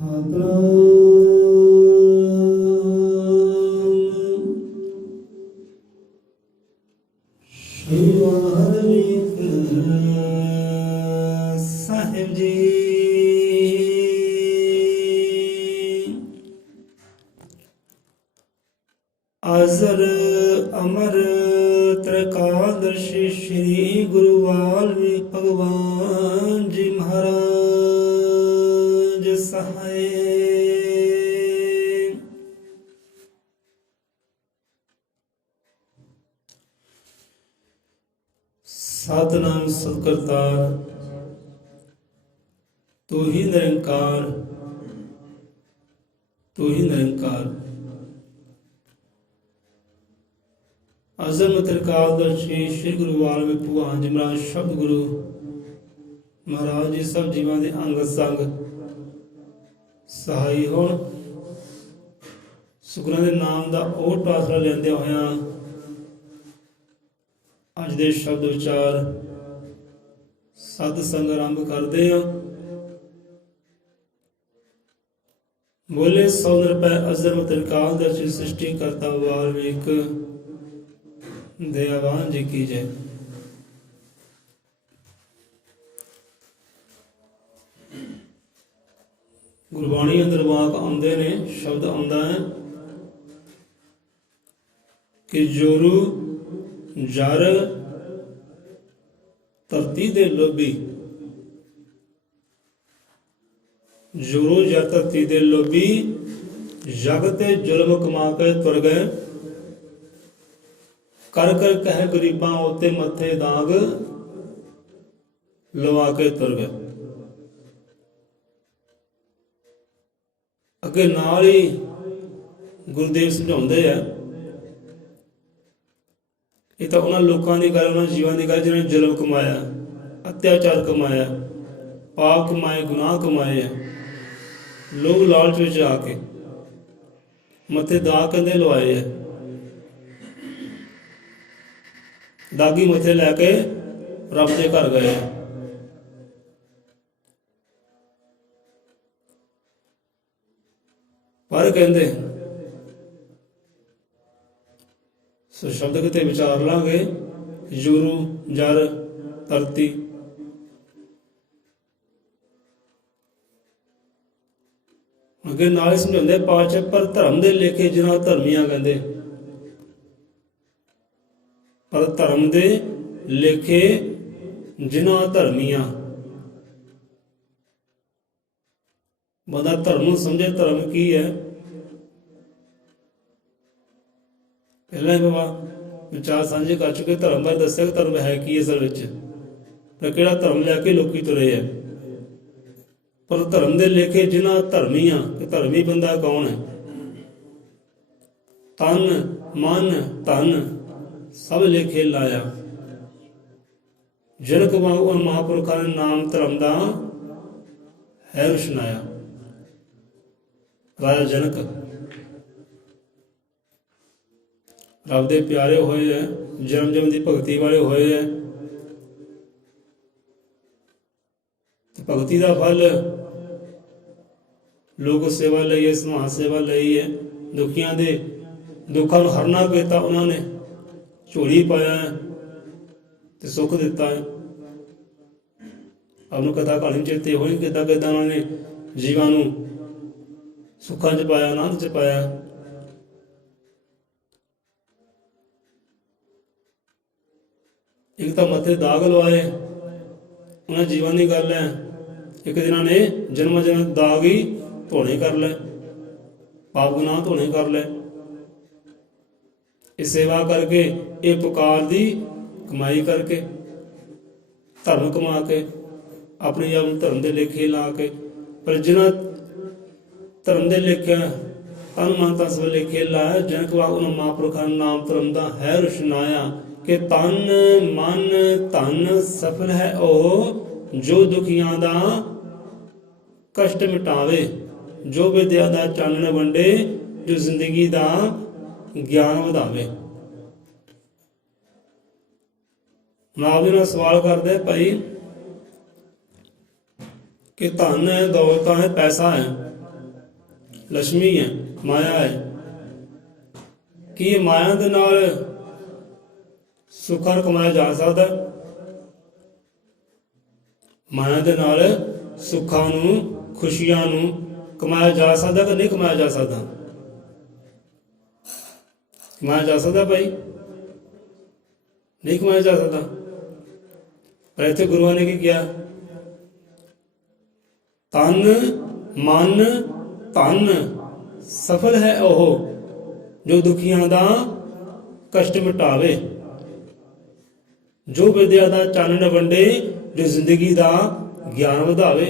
ਸਾਹਿਬ ਜੀ। ਅਜ਼ਰ ਅਮਰ ਤ੍ਰਿਕਾਦਰਸ਼ੀ ਸ਼੍ਰੀ ਗੁਰੂ ਵਾਲਮੀਕ ਭਗਵਾਨ ਜੀ ਮਹਾਰਾਜ ਸਹਾਏ। ਸਤਿਨਾਮ ਸਤਿ ਕਰਤਾਰ, ਤੂੰ ਹੀ ਨਿਰੰਕਾਰ, ਤੂੰ ਹੀ ਨਿਰੰਕਾਰ। ਅਜ਼ਮ ਤ੍ਰਿਕਾਲਦਰਸ਼ੀ ਸ਼੍ਰੀ ਗੁਰੂ ਵਾਲਮੀਕ ਭਗਵਾਨ ਜੀ ਮਹਾਰਾਜ ਸ਼ਬਦ ਗੁਰੂ ਮਹਾਰਾਜ ਜੀ ਸਭ ਜੀਵਾਂ ਦੇ ਅੰਗ ਸੰਗ ਸਹਾਈ ਹੋਣ। ਸੁਖਨਾ ਦੇ ਨਾਮ ਦਾ ਓਟ ਆਸਰਾ ਲੈਂਦੇ ਹੋਇਆਂ ਅੱਜ ਦੇ ਸ਼ਬਦ ਵਿਚਾਰ ਸਤ ਸੰਗ ਆਰੰਭ ਕਰਦੇ ਹਾਂ। ਬੋਲੇ ਸੋ ਨਿਰਭੈ ਅਜ਼ਮ ਤ੍ਰਿਕਾਲਦਰਸ਼ੀ ਸ੍ਰਿਸ਼ਟੀ ਕਰਤਾ ਵਾਲਮੀਕ ਦਇਆਵਾਨ ਜੀ ਕੀ ਜੈ। ਗੁਰਬਾਣੀ ਅੰਦਰ ਵਾਕ ਆਉਂਦੇ ਨੇ, ਸ਼ਬਦ ਆਉਂਦਾ ਹੈ ਕਿ ਜੋਰੂ ਜਰ ਧਰਤੀ ਦੇ ਲੋਭੀ, ਜੋਰੂ ਜਰ ਧਰਤੀ ਦੇ ਲੋਭੀ, ਜਗ ਤੇ ਜ਼ੁਲਮ ਕਮਾ ਕੇ ਤੁਰ ਗਏ। ਕਰ ਕਰ ਕਹਿ ਗਰੀਬਾਂ ਉੱਤੇ ਮੱਥੇ ਦਾਗ ਲਵਾ ਕੇ ਤੁਰ ਗਏ। ਅੱਗੇ ਨਾਲ ਹੀ ਗੁਰਦੇਵ ਸਮਝਾਉਂਦੇ ਆ, ਇਹ ਤਾਂ ਉਹਨਾਂ ਲੋਕਾਂ ਦੀ ਗੱਲ, ਉਹਨਾਂ ਜੀਵਾਂ ਦੀ ਗੱਲ ਜਿਹਨਾਂ ਨੇ ਜ਼ੁਲਮ ਕਮਾਇਆ, ਅਤਿਆਚਾਰ ਕਮਾਇਆ, ਪਾਪ ਕਮਾਏ, ਗੁਨਾਹ ਕਮਾਏ ਆ। ਲੋਕ ਲਾਲਚ ਵਿੱਚ ਆ ਕੇ ਮੱਥੇ ਦਾਗ ਕਹਿੰਦੇ ਲਵਾਏ ਆ। ਦਾਗੀ ਮੱਥੇ ਲੈ ਕੇ ਰੱਬ ਦੇ ਘਰ ਗਏ। ਪਰ ਕਹਿੰਦੇ ਸੋ ਸ਼ਬਦ ਕਿਤੇ ਵਿਚਾਰ ਲਾਂਗੇ, ਜੁਰੂ ਜਰ ਧਰਤੀ, ਅੱਗੇ ਨਾਲ ਸਮਝਾਉਂਦੇ ਪਾਤਸ਼ਾਹ, ਪਰ ਧਰਮ ਦੇ ਲੇਖੇ ਜਿਨ੍ਹਾਂ ਧਰਮੀਆਂ ਕਹਿੰਦੇ, ਪਰ ਧਰਮ ਦੇ ਲੇਖੇ ਜਿਨ੍ਹਾਂ ਧਰਮੀਆਂ। ਬੰਦਾ ਧਰਮ ਨੂੰ ਸਮਝੇ, ਧਰਮ ਕੀ ਹੈ। ਪਹਿਲਾਂ ਹੀ ਬਾਬਾ ਵਿਚਾਰ ਸਾਂਝੇ ਕਰ ਚੁੱਕੇ, ਧਰਮ ਬਾਰੇ ਦੱਸਿਆ ਕਿ ਧਰਮ ਹੈ ਕੀ ਅਸਲ ਵਿੱਚ, ਤਾਂ ਕਿਹੜਾ ਧਰਮ ਲੈ ਕੇ ਲੋਕੀ ਤੁਰੇ ਹੈ। ਪਰ ਧਰਮ ਦੇ ਲੇਖੇ ਜਿਨ੍ਹਾਂ ਧਰਮੀਆਂ, ਕਿ ਧਰਮੀ ਬੰਦਾ ਕੌਣ ਹੈ। ਤਨ ਮਨ ਧਨ ਸਭ ਲੇਖੇ ਲਾਇਆ, ਜਨਕ ਵਾਂਗੂ ਮਹਾਂਪੁਰਖਾਂ ਨੇ ਨਾਮ ਧਰਮ ਦਾ ਹੈ ਰੁਸ਼ਨਾਇਆ। ਰਾਜਾ ਜਨਕ ਰੱਬ ਦੇ ਪਿਆਰੇ ਹੋਏ ਹੈ, ਜਨਮ ਜਨਮ ਦੀ ਭਗਤੀ ਵਾਲੇ ਹੋਏ ਹੈ। ਭਗਤੀ ਦਾ ਫਲ ਲੋਕ ਸੇਵਾ ਲਈ ਹੈ, ਸਮਾਜ ਸੇਵਾ ਲਈ ਹੈ। ਦੁਖੀਆਂ ਦੇ ਦੁੱਖਾਂ ਨੂੰ ਹਰਨਾ ਕੀਤਾ, ਉਹਨਾਂ ਨੇ ਝੋਲੀ ਪਾਇਆ ਤੇ ਸੁੱਖ ਦਿੱਤਾ ਹੈ। ਆਪ ਨੂੰ ਕਥਾ ਕਹਾਣੀ ਚੇਤੇ ਹੋਈ, ਕਿੱਦਾਂ ਕਿੱਦਾਂ ਉਹਨਾਂ ਨੇ ਜੀਵਾਂ ਨੂੰ ਸੁੱਖਾਂ 'ਚ ਪਾਇਆ, ਆਨੰਦ 'ਚ ਪਾਇਆ। ਇੱਕ ਤਾਂ ਮੱਥੇ ਦਾਗ ਲਵਾਏ, ਉਹਨਾਂ ਜੀਵਾਂ ਦੀ ਗੱਲ ਹੈ। ਇੱਕ ਜਿਨ੍ਹਾਂ ਨੇ ਜਨਮ ਜਨਮ ਦਾਗ ਹੀ ਧੋਣੇ ਕਰ ਲੈ, ਪਾਪ ਗੁਨਾਹ ਧੋਣੇ ਕਰ ਲੈ। ਇਹ ਸੇਵਾ ਕਰਕੇ, ਇਹ ਪੁਕਾਰ ਦੀ ਕਮਾਈ ਕਰਕੇ, ਧਰਮ ਕਮਾ ਕੇ, ਆਪਣੇ ਆਪ ਨੂੰ ਧਰਮ ਦੇ ਲੇਖੇ ਲਾ ਕੇ। ਪਰ ਜਿਨ੍ਹਾਂ ਧਰਮ ਦੇ ਲੇਖਿਆ ਤਨ ਮਨ ਤਨ ਸਭ ਲੇਖੇ ਲਾਇਆ, ਜਨਕ ਵਾਂਗ ਉਹਨਾਂ ਮਹਾਂਪੁਰਖਾਂ ਨਾਮ ਧਰਮ ਦਾ ਹੈ ਰੁਸ਼ਨਾਇਆ। ਕਿ ਤਨ ਮਨ ਧਨ ਸਫਲ ਹੈ ਉਹ, ਜੋ ਦੁਖੀਆਂ ਦਾ ਕਸ਼ਟ ਮਿਟਾਵੇ, ਜੋ ਵਿਦਿਆ ਦਾ ਚਾਨਣ ਵੰਡੇ, ਜੋ ਜ਼ਿੰਦਗੀ ਦਾ ਗਿਆਨ ਵਧਾਵੇ। ਨਾਲ ਦੇ ਨਾਲ ਸਵਾਲ ਕਰਦੇ ਭਾਈ ਕਿ ਧਨ ਹੈ, ਦੌਲਤ ਹੈ, ਪੈਸਾ ਹੈ, ਲక్ష్ਮੀ ਹੈ, ਮਾਇਆ ਹੈ। ਕੀ ਇਹ ਮਾਇਆ ਦੇ ਨਾਲ ਸੁੱਖਾਂ ਨੂੰ ਕਮਾਇਆ ਜਾ ਸਕਦਾ? ਮਾਇਆ ਦੇ ਨਾਲ ਸੁੱਖਾਂ ਨੂੰ, ਖੁਸ਼ੀਆਂ ਨੂੰ ਕਮਾਇਆ ਜਾ ਸਕਦਾ ਕਿ ਨਹੀਂ ਕਮਾਇਆ ਜਾ ਸਕਦਾ? ਕਮਾਇਆ ਜਾ ਸਕਦਾ ਭਾਈ? ਨਹੀਂ ਕਮਾਇਆ ਜਾ ਸਕਦਾ। ਪਰ ਇੱਥੇ ਗੁਰੂਆਂ ਨੇ ਕੀ ਕਿਹਾ? ਤਨ ਮਨ ਧਨ ਸਫਲ ਹੈ ਉਹ ਜੋ ਦੁਖੀਆਂ ਦਾ ਕਸ਼ਟ ਮਿਟਾਵੇ, ਜੋ ਵਿਦਿਆ ਦਾ ਚਾਨਣ ਵੰਡੇ, ਜੋ ਜ਼ਿੰਦਗੀ ਦਾ ਗਿਆਨ ਵਧਾਵੇ।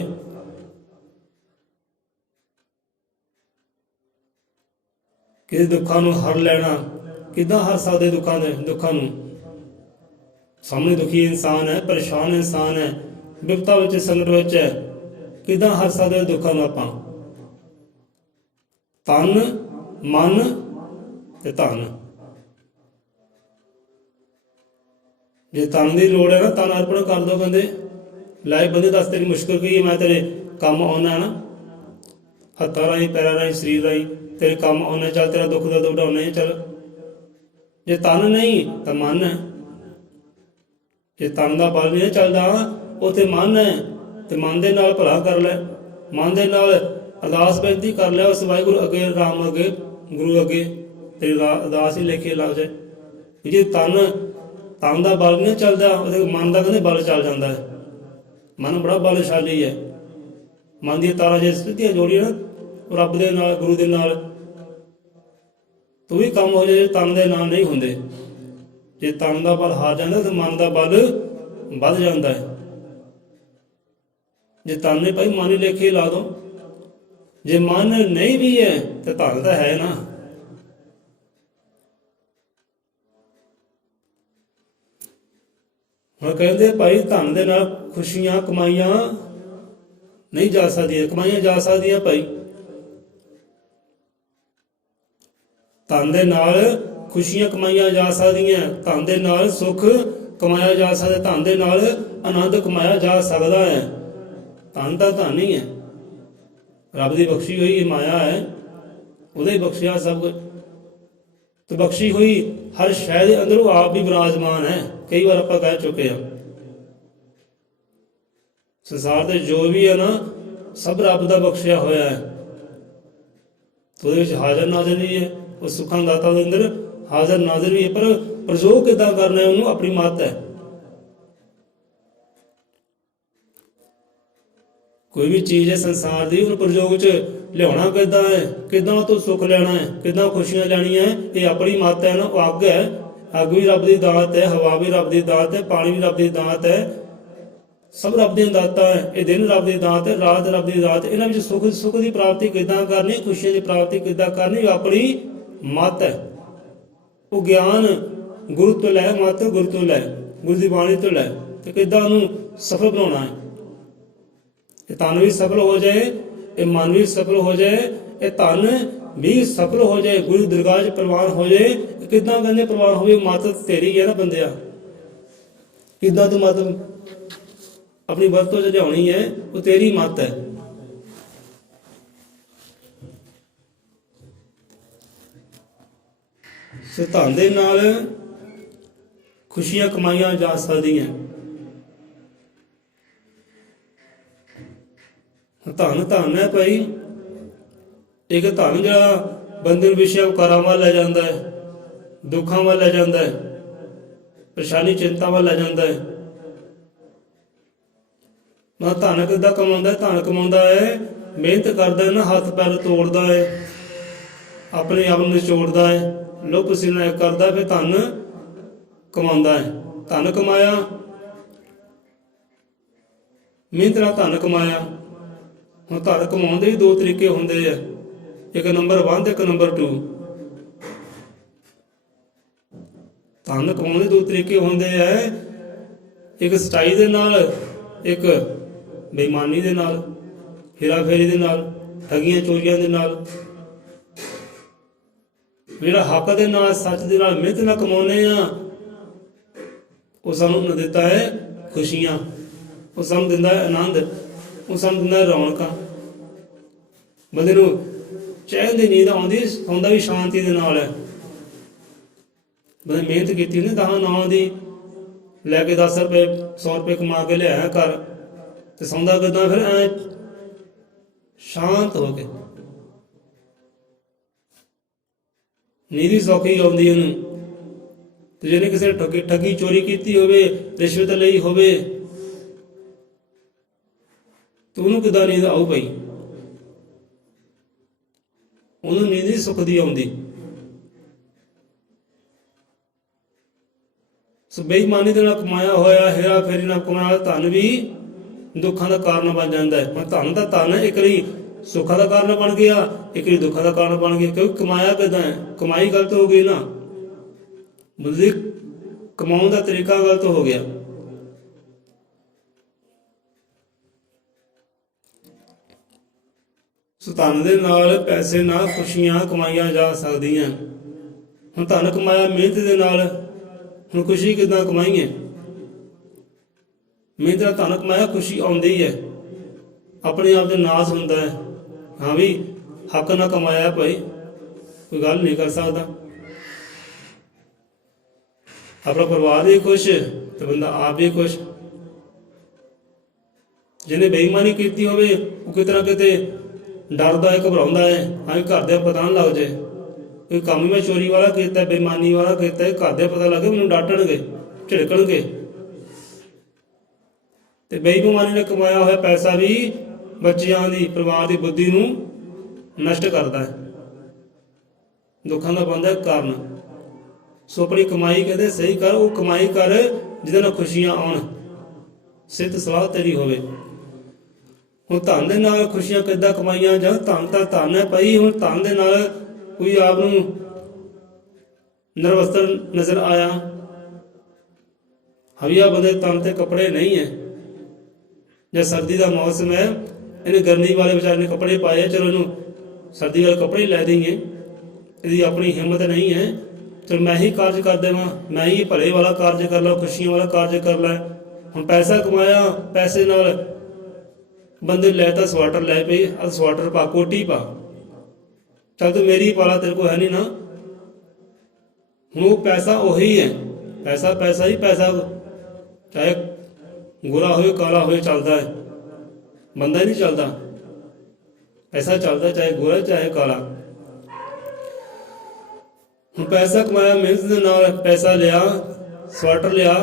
ਕਿਸੇ ਦੁੱਖਾਂ ਨੂੰ ਹਰ ਲੈਣਾ, ਕਿੱਦਾਂ ਹਰ ਸਕਦੇ ਦੁੱਖਾਂ ਨੂੰ? ਸਾਹਮਣੇ ਦੁਖੀ ਇਨਸਾਨ ਹੈ, ਪਰੇਸ਼ਾਨ ਇਨਸਾਨ ਹੈ, ਵਿਪਤਾ ਵਿੱਚ, ਸੰਕਟ ਵਿੱਚ ਹੈ, ਕਿੱਦਾਂ ਹਰ ਸਕਦੇ ਦੁੱਖਾਂ ਨੂੰ ਆਪਾਂ? ਤਨ ਮਨ ਤੇ ਧਨ। ਜੇ ਤਨ ਦੀ ਲੋੜ ਹੈ ਨਾ, ਤਨ ਅਰਪਣ ਕਰ ਦੋ। ਕਹਿੰਦੇ ਲੈ ਬੰਦੇ, ਦੱਸ ਤੇਰੀ ਮੁਸ਼ਕਿਲ ਕੀ ਹੈ, ਮੈਂ ਤੇਰੇ ਕੰਮ ਆਉਣਾ ਨਾ, ਹੱਥਾਂ ਰਾਹੀਂ, ਪੈਰਾਂ ਰਾਹੀਂ, ਸਰੀਰ ਰਾਹੀਂ ਤੇਰੇ ਕੰਮ ਆਉਣਾ, ਚੱਲ ਤੇਰਾ ਦੁੱਖ ਦਰਦ ਵਡਾਉਣੇ, ਚੱਲ। ਜੇ ਤਨ ਨਹੀਂ ਤਾਂ ਮਨ ਹੈ। ਜੇ ਤਨ ਦਾ ਬਲ ਨਹੀਂ ਚੱਲਦਾ, ਉੱਥੇ ਮਨ ਹੈ, ਤੇ ਮਨ ਦੇ ਨਾਲ ਭਲਾ ਕਰ ਲੈ, ਮਨ ਦੇ ਨਾਲ ਅਰਦਾਸ ਬੇਨਤੀ ਕਰ ਲੈ ਉਸ ਵਾਹਿਗੁਰੂ ਅੱਗੇ, ਰਾਮ ਅੱਗੇ, ਗੁਰੂ ਅੱਗੇ, ਤੇਰੀ ਅਰਦਾਸ ਹੀ ਲਿਖੇ ਲੱਗ ਜਾਏ। ਜੇ ਤਨ ਦਾ ਬਲ ਨਹੀਂ ਚੱਲਦਾ, ਉਹਦੇ ਮਨ ਦਾ ਕਹਿੰਦੇ ਬਲ ਚੱਲ ਜਾਂਦਾ ਹੈ। ਮਨ ਬੜਾ ਬਲਸ਼ਾਲੀ ਹੈ। ਮਨ ਦੀਆਂ ਤਾਰਾਂ ਜੇ ਸਿੱਧੀਆਂ ਜੋੜੀਆਂ ਨਾ ਰੱਬ ਦੇ ਨਾਲ, ਗੁਰੂ ਦੇ ਨਾਲ, ਤੂੰ ਵੀ ਕੰਮ ਹੋ ਜਾਏ, ਤਨ ਦੇ ਨਾਲ ਨਹੀਂ ਹੁੰਦੇ। ਜੇ ਤਨ ਦਾ ਬਲ ਹਾਰ ਜਾਂਦਾ ਤਾਂ ਮਨ ਦਾ ਬਲ ਵੱਧ ਜਾਂਦਾ ਹੈ। ਜੇ ਤਨ ਨੇ ਭਾਈ ਮਨ ਹੀ ਲੇਖੇ ਲਾ ਦੋ। ਜੇ ਮਨ ਨਹੀਂ ਵੀ ਹੈ ਤੇ ਧਨ ਤਾਂ ਹੈ ਨਾ। ਹੁਣ ਕਹਿੰਦੇ ਭਾਈ ਧਨ ਦੇ ਨਾਲ ਖੁਸ਼ੀਆਂ ਕਮਾਈਆਂ ਨਹੀਂ ਜਾ ਸਕਦੀਆਂ, ਕਮਾਈਆਂ ਜਾ ਸਕਦੀਆਂ ਭਾਈ। ਧਨ ਦੇ ਨਾਲ ਖੁਸ਼ੀਆਂ ਕਮਾਈਆਂ ਜਾ ਸਕਦੀਆਂ, ਧਨ ਦੇ ਨਾਲ ਸੁੱਖ ਕਮਾਇਆ ਜਾ ਸਕਦਾ, ਧਨ ਦੇ ਨਾਲ ਆਨੰਦ ਕਮਾਇਆ ਜਾ ਸਕਦਾ ਹੈ। ਧਨ ਤਾਂ ਧਨ ਹੀ ਹੈ, ਰੱਬ ਦੀ ਬਖਸ਼ੀ ਹੋਈ ਮਾਇਆ ਹੈ, ਉਹਦਾ ਹੀ ਬਖਸ਼ਿਆ ਸਭ ਕੁਝ। ਤੇ ਬਖਸ਼ੀ ਹੋਈ ਹਰ ਸ਼ੈ ਦੇ ਅੰਦਰ ਉਹ ਆਪ ਵੀ ਵਿਰਾਜਮਾਨ ਹੈ। ਕਈ ਵਾਰ ਆਪਾਂ ਕਹਿ ਚੁੱਕੇ ਹਾਂ, ਸੰਸਾਰ ਦੇ ਜੋ ਵੀ ਹੈ ਨਾ, ਸਭ ਰੱਬ ਦਾ ਬਖਸ਼ਿਆ ਹੋਇਆ ਹੈ। ਉਹਦੇ ਵਿੱਚ ਹਾਜ਼ਰ ਨਾਜ਼ਰ ਵੀ ਹੈ, ਉਹ ਸੁੱਖਾਂ ਦਾਤਾ ਦੇ ਅੰਦਰ ਹਾਜ਼ਰ ਨਾਜ਼ਰ ਵੀ ਹੈ। ਪਰ ਪ੍ਰਯੋਗ ਕਿੱਦਾਂ ਕਰਨਾ ਹੈ, ਉਹਨੂੰ ਆਪਣੀ ਮੱਤ ਹੈ। ਕੋਈ ਵੀ ਚੀਜ਼ ਹੈ ਸੰਸਾਰ ਦੀ, ਉਹਨੂੰ ਪ੍ਰਯੋਗ 'ਚ ਲਿਆਉਣਾ ਕਿੱਦਾਂ ਹੈ, ਕਿੱਦਾਂ ਉਹ ਤੋਂ ਸੁੱਖ ਲੈਣਾ ਹੈ, ਕਿੱਦਾਂ ਖੁਸ਼ੀਆਂ ਲੈਣੀਆਂ ਹੈ, ਇਹ ਆਪਣੀ ਮੱਤ ਹੈ ਨਾ। ਉਹ ਅੱਗ ਹੈ, ਅੱਗ ਵੀ ਰੱਬ ਦੀ ਦਾਤ ਹੈ, ਹਵਾ ਵੀ ਰੱਬ ਦੀ ਦਾਤ ਹੈ, ਪਾਣੀ ਵੀ ਰੱਬ ਦੀ ਦਾਤ ਹੈ, ਸਭ ਰੱਬ ਦੀਆਂ ਦਾਤਾਂ ਹੈ। ਇਹ ਦਿਨ ਰੱਬ ਦੀ ਦਾਤ ਹੈ, ਰਾਤ ਰੱਬ ਦੀ ਦਾਤ ਹੈ। ਇਹਨਾਂ ਵਿੱਚ ਸੁੱਖ ਦੀ ਪ੍ਰਾਪਤੀ ਕਿੱਦਾਂ ਕਰਨੀ, ਖੁਸ਼ੀਆਂ ਦੀ ਪ੍ਰਾਪਤੀ ਕਿੱਦਾਂ ਕਰਨੀ, ਉਹ ਆਪਣੀ ਮੱਤ ਹੈ। ਉਹ ਗਿਆਨ ਗੁਰੂ ਤੋਂ ਲੈ, ਮੱਤ ਗੁਰੂ ਤੋਂ ਲੈ, ਗੁਰੂ ਦੀ ਬਾਣੀ ਤੋਂ ਲੈ, ਤੇ ਕਿੱਦਾਂ ਉਹਨੂੰ ਸਫਲ ਬਣਾਉਣਾ ਹੈ। ਇਹ ਤਨ ਵੀ ਸਫਲ ਹੋ ਜਾਏ, ਇਹ ਮਨ ਵੀ ਸਫਲ ਹੋ ਜਾਏ, ਇਹ ਧਨ ਵੀ ਸਫਲ ਹੋ ਜਾਏ, ਗੁਰੂ ਦਰਗਾਹ 'ਚ ਪ੍ਰਵਾਨ ਹੋ ਜਾਏ। ਕਿੱਦਾਂ ਕਹਿੰਦੇ ਪ੍ਰਵਾਨ ਹੋਵੇ? ਮੱਤ ਤੇਰੀ ਹੈ ਨਾ ਬੰਦਿਆ, ਕਿੱਦਾਂ ਤੂੰ ਮੱਤ ਆਪਣੀ ਵਰਤੋਂ 'ਚ ਲਿਆਉਣੀ ਹੈ, ਉਹ ਤੇਰੀ ਮੱਤ ਹੈ। ਸੋ ਧਨ ਦੇ ਨਾਲ ਖੁਸ਼ੀਆਂ ਕਮਾਈਆਂ ਜਾ ਸਕਦੀਆਂ। ਧਨ ਹੈ ਭਾਈ। ਇੱਕ ਧਨ ਜਿਹੜਾ ਬੰਦੇ ਨੂੰ ਵਿਸ਼ੇ ਵਿਕਾਰਾਂ ਵੱਲ ਲੈ ਜਾਂਦਾ ਹੈ, ਦੁੱਖਾਂ ਵੱਲ ਲੈ ਜਾਂਦਾ ਹੈ, ਪਰੇਸ਼ਾਨੀ ਚਿੰਤਾ ਵੱਲ ਲੈ ਜਾਂਦਾ ਹੈ। ਨਾ ਧਨ ਕਿੱਦਾਂ ਕਮਾਉਂਦਾ? ਧਨ ਕਮਾਉਂਦਾ ਹੈ, ਮਿਹਨਤ ਕਰਦਾ ਹੈ ਨਾ, ਹੱਥ ਪੈਰ ਤੋੜਦਾ ਹੈ, ਆਪਣੇ ਆਪ ਨੂੰ ਨਿਚੋੜਦਾ ਹੈ, ਲਹੂ ਪਸੀਨਾ ਕਰਦਾ, ਫਿਰ ਧਨ ਕਮਾਉਂਦਾ ਹੈ। ਧਨ ਕਮਾਇਆ, ਮਿਹਨਤ ਨਾਲ ਧਨ ਕਮਾਇਆ। ਹੁਣ ਧਨ ਕਮਾਉਣ ਦੇ ਵੀ ਦੋ ਤਰੀਕੇ ਹੁੰਦੇ ਆ, ਇੱਕ ਨੰਬਰ 1 ਤੇ ਇੱਕ ਨੰਬਰ 2। ਧਨ ਕਮਾਉਣ ਦੇ ਦੋ ਤਰੀਕੇ ਹੁੰਦੇ ਆ, ਇੱਕ ਸਚਾਈ ਦੇ ਨਾਲ, ਇੱਕ ਬੇਈਮਾਨੀ ਦੇ ਨਾਲ, ਹੇਰਾ ਫੇਰੀ ਦੇ ਨਾਲ, ਠੱਗੀਆਂ ਚੋਰੀਆਂ ਦੇ ਨਾਲ। ਜਿਹੜਾ ਹੱਕ ਦੇ ਨਾਲ, ਸੱਚ ਦੇ ਨਾਲ, ਮਿਹਨਤ ਨਾਲ ਕਮਾਉਂਦੇ ਆ, ਉਹ ਸਾਨੂੰ ਦਿੱਤਾ ਹੈ ਖੁਸ਼ੀਆਂ, ਉਹ ਸਾਨੂੰ ਦਿੰਦਾ ਹੈ ਆਨੰਦ, ਉਹ ਸਾਨੂੰ ਦਿੰਦਾ ਰੌਣਕਾਂ। ਬੰਦੇ ਨੂੰ ਚੈਨ ਦੀ ਨੀਂਦ ਆਉਂਦੀ, ਸੌਂਦਾ ਵੀ ਸ਼ਾਂਤੀ ਦੇ ਨਾਲ ਹੈ। ਬੰਦੇ ਮਿਹਨਤ ਕੀਤੀ ਹੁੰਦੀ 10 9 ਦੀ, ਲੈ ਕੇ 10 ਰੁਪਏ 100 ਰੁਪਏ ਕਮਾ ਕੇ ਲਿਆਇਆ ਕਰ, ਤੇ ਸੌਂਦਾ ਕਿੱਦਾਂ ਫਿਰ? ਐ ਸ਼ਾਂਤ ਹੋ ਕੇ। ਨੀਂਦ ਵੀ ਸੌਖੀ ਆਉਂਦੀ ਉਹਨੂੰ। ਤੇ ਜਿਹਨੇ ਕਿਸੇ ਨੇ ਠੱਗੀ ਚੋਰੀ ਕੀਤੀ ਹੋਵੇ, ਰਿਸ਼ਵਤ ਲਈ ਹੋਵੇ, ਤੇ ਉਹਨੂੰ ਕਿੱਦਾਂ ਨੀਂਦ ਆਊ ਭਾਈ? ਉਹਨੂੰ ਨੀਂਦ ਨਹੀਂ ਸੁੱਖ ਦੀ ਆਉਂਦੀ। ਸੋ ਬੇਈਮਾਨੀ ਦੇ ਨਾਲ ਕਮਾਇਆ ਹੋਇਆ, ਹੇਰਾ ਫੇਰੀ ਨਾਲ ਕਮਾਇਆ ਧਨ ਵੀ ਦੁੱਖਾਂ ਦਾ ਕਾਰਨ ਬਣ ਜਾਂਦਾ ਹੈ। ਹੁਣ ਧਨ ਦਾ ਧਨ ਇੱਕ ਵਾਰੀ ਸੁੱਖਾਂ ਦਾ ਕਾਰਨ ਬਣ ਗਿਆ, ਇੱਕ ਵਾਰੀ ਦੁੱਖਾਂ ਦਾ ਕਾਰਨ ਬਣ ਗਿਆ। ਕਿਉਂਕਿ ਕਮਾਇਆ ਕਿੱਦਾਂ ਹੈ? ਕਮਾਈ ਗਲਤ ਹੋ ਗਈ ਨਾ, ਬੁੱਧੀ ਕਮਾਉਣ ਦਾ ਤਰੀਕਾ ਗਲਤ ਹੋ ਗਿਆ। ਸੋ ਧਨ ਦੇ ਨਾਲ, ਪੈਸੇ ਨਾਲ ਖੁਸ਼ੀਆਂ ਕਮਾਈਆਂ ਜਾ ਸਕਦੀਆਂ। ਹੁਣ ਧਨ ਕਮਾਇਆ ਮਿਹਨਤ ਦੇ ਨਾਲ, ਹੁਣ ਖੁਸ਼ੀ ਕਿੱਦਾਂ ਕਮਾਈਏ? ਮਿਹਨਤ ਨਾਲ ਧਨ ਕਮਾਇਆ, ਖੁਸ਼ੀ ਆਉਂਦੀ ਹੈ, ਆਪਣੇ ਆਪ ਦੇ ਨਾਸ ਹੁੰਦਾ ਹੈ। ਹਾਂ ਵੀ ਹੱਕ ਨਾਲ ਕਮਾਇਆ ਭਾਈ, ਕੋਈ ਗੱਲ ਨਹੀਂ ਕਰ ਸਕਦਾ। ਆਪਣਾ ਪਰਿਵਾਰ ਵੀ ਖੁਸ਼ ਤੇ ਬੰਦਾ ਆਪ ਵੀ ਖੁਸ਼। ਜਿਹਨੇ ਬੇਈਮਾਨੀ ਕੀਤੀ ਹੋਵੇ ਉਹ ਕਿਤੇ ਨਾ ਕਿਤੇ ਡਰਦਾ ਹੈ, ਘਬਰਾਉਂਦਾ ਹੈ। ਹਾਂ ਘਰ ਦੇ ਪਤਾ ਨਾ ਲੱਗ ਜਾਏ, ਕੋਈ ਕੰਮ ਮੈਂ ਚੋਰੀ ਵਾਲਾ ਕੀਤਾ, ਬੇਈਮਾਨੀ ਵਾਲਾ ਕੀਤਾ, ਘਰ ਦੇ ਪਤਾ ਲੱਗੇ ਮੈਨੂੰ ਡਾਂਟਣਗੇ, ਝਿੜਕਣਗੇ। ਤੇ ਬੇਈਮਾਨੀ ਨੇ ਕਮਾਇਆ ਹੋਇਆ ਪੈਸਾ ਵੀ ਬੱਚਿਆਂ ਦੀ, ਪਰਿਵਾਰ ਦੀ ਬੁੱਧੀ ਨੂੰ ਨਸ਼ਟ ਕਰਦਾ ਹੈ, ਦੁੱਖਾਂ ਦਾ ਬਣਦਾ ਕਾਰਨ। ਸੋ ਆਪਣੀ ਕਮਾਈ ਕਹਿੰਦੇ ਸਹੀ ਕਰ, ਉਹ ਕਮਾਈ ਕਰ ਜਿਹਦੇ ਨਾਲ ਖੁਸ਼ੀਆਂ ਆਉਣ, ਸਿੱਧ ਸਲਾਹ ਤੇਰੀ ਹੋਵੇ। ਹੁਣ ਧਨ ਦੇ ਨਾਲ ਖੁਸ਼ੀਆਂ ਕਿੱਦਾਂ ਕਮਾਈਆਂ ਜਾਂ? ਧਨ ਤਾਂ ਧਨ ਹੈ ਭਾਈ। ਹੁਣ ਧਨ ਦੇ ਨਾਲ ਕੋਈ ਆਪ ਨੂੰ ਨਿਰਵਸਤਰ ਨਜ਼ਰ ਆਇਆ, ਹਵੀਆ ਬੰਦੇ ਤਨ ਤੇ ਕੱਪੜੇ ਨਹੀਂ ਹੈ, ਜਾਂ ਸਰਦੀ ਦਾ ਮੌਸਮ ਹੈ, ਇਹਨੇ ਗਰਮੀ ਵਾਲੇ ਵਿਚਾਰੇ ਨੇ ਕੱਪੜੇ ਪਾਏ, ਚਲੋ ਇਹਨੂੰ ਸਰਦੀ ਵਾਲੇ ਕੱਪੜੇ ਲੈ ਦੇਈਏ, ਇਹਦੀ ਆਪਣੀ ਹਿੰਮਤ ਨਹੀਂ ਹੈ, ਚਲੋ ਮੈਂ ਹੀ ਕਾਰਜ ਕਰ ਦੇਵਾਂ, ਮੈਂ ਹੀ ਭਲੇ ਵਾਲਾ ਕਾਰਜ ਕਰ ਲਾਂ, ਖੁਸ਼ੀਆਂ ਵਾਲਾ ਕਾਰਜ ਕਰ ਲੈ। ਹੁਣ ਪੈਸਾ ਕਮਾਇਆ, ਪੈਸੇ ਨਾਲ ਬੰਦੇ ਲੈ ਤਾਂ ਸਵਾਟਰ ਲੈ ਪਈ, ਅੱਜ ਸਵਾਟਰ ਪਾ, ਕੋਟੀ ਪਾ, ਚੱਲ ਤੂੰ ਮੇਰੀ ਪਾ ਲਾ, ਤੇਰੇ ਕੋਲ ਹੈ ਨਹੀਂ ਨਾ। ਹੁਣ ਉਹ ਪੈਸਾ ਉਹੀ ਹੈ, ਪੈਸਾ ਪੈਸਾ ਹੀ ਪੈਸਾ, ਚਾਹੇ ਗੋਰਾ ਹੋਵੇ ਕਾਲਾ ਹੋਵੇ ਚੱਲਦਾ ਹੈ, ਬੰਦਾ ਨਹੀਂ ਚੱਲਦਾ, ਪੈਸਾ ਚੱਲਦਾ, ਚਾਹੇ ਗੋਰਾ ਚਾਹੇ ਕਾਲਾ। ਹੁਣ ਪੈਸਾ ਕਮਾਇਆ ਮਿਹਨਤ ਦੇ ਨਾਲ, ਪੈਸਾ ਲਿਆ, ਸਵਾਟਰ ਲਿਆ,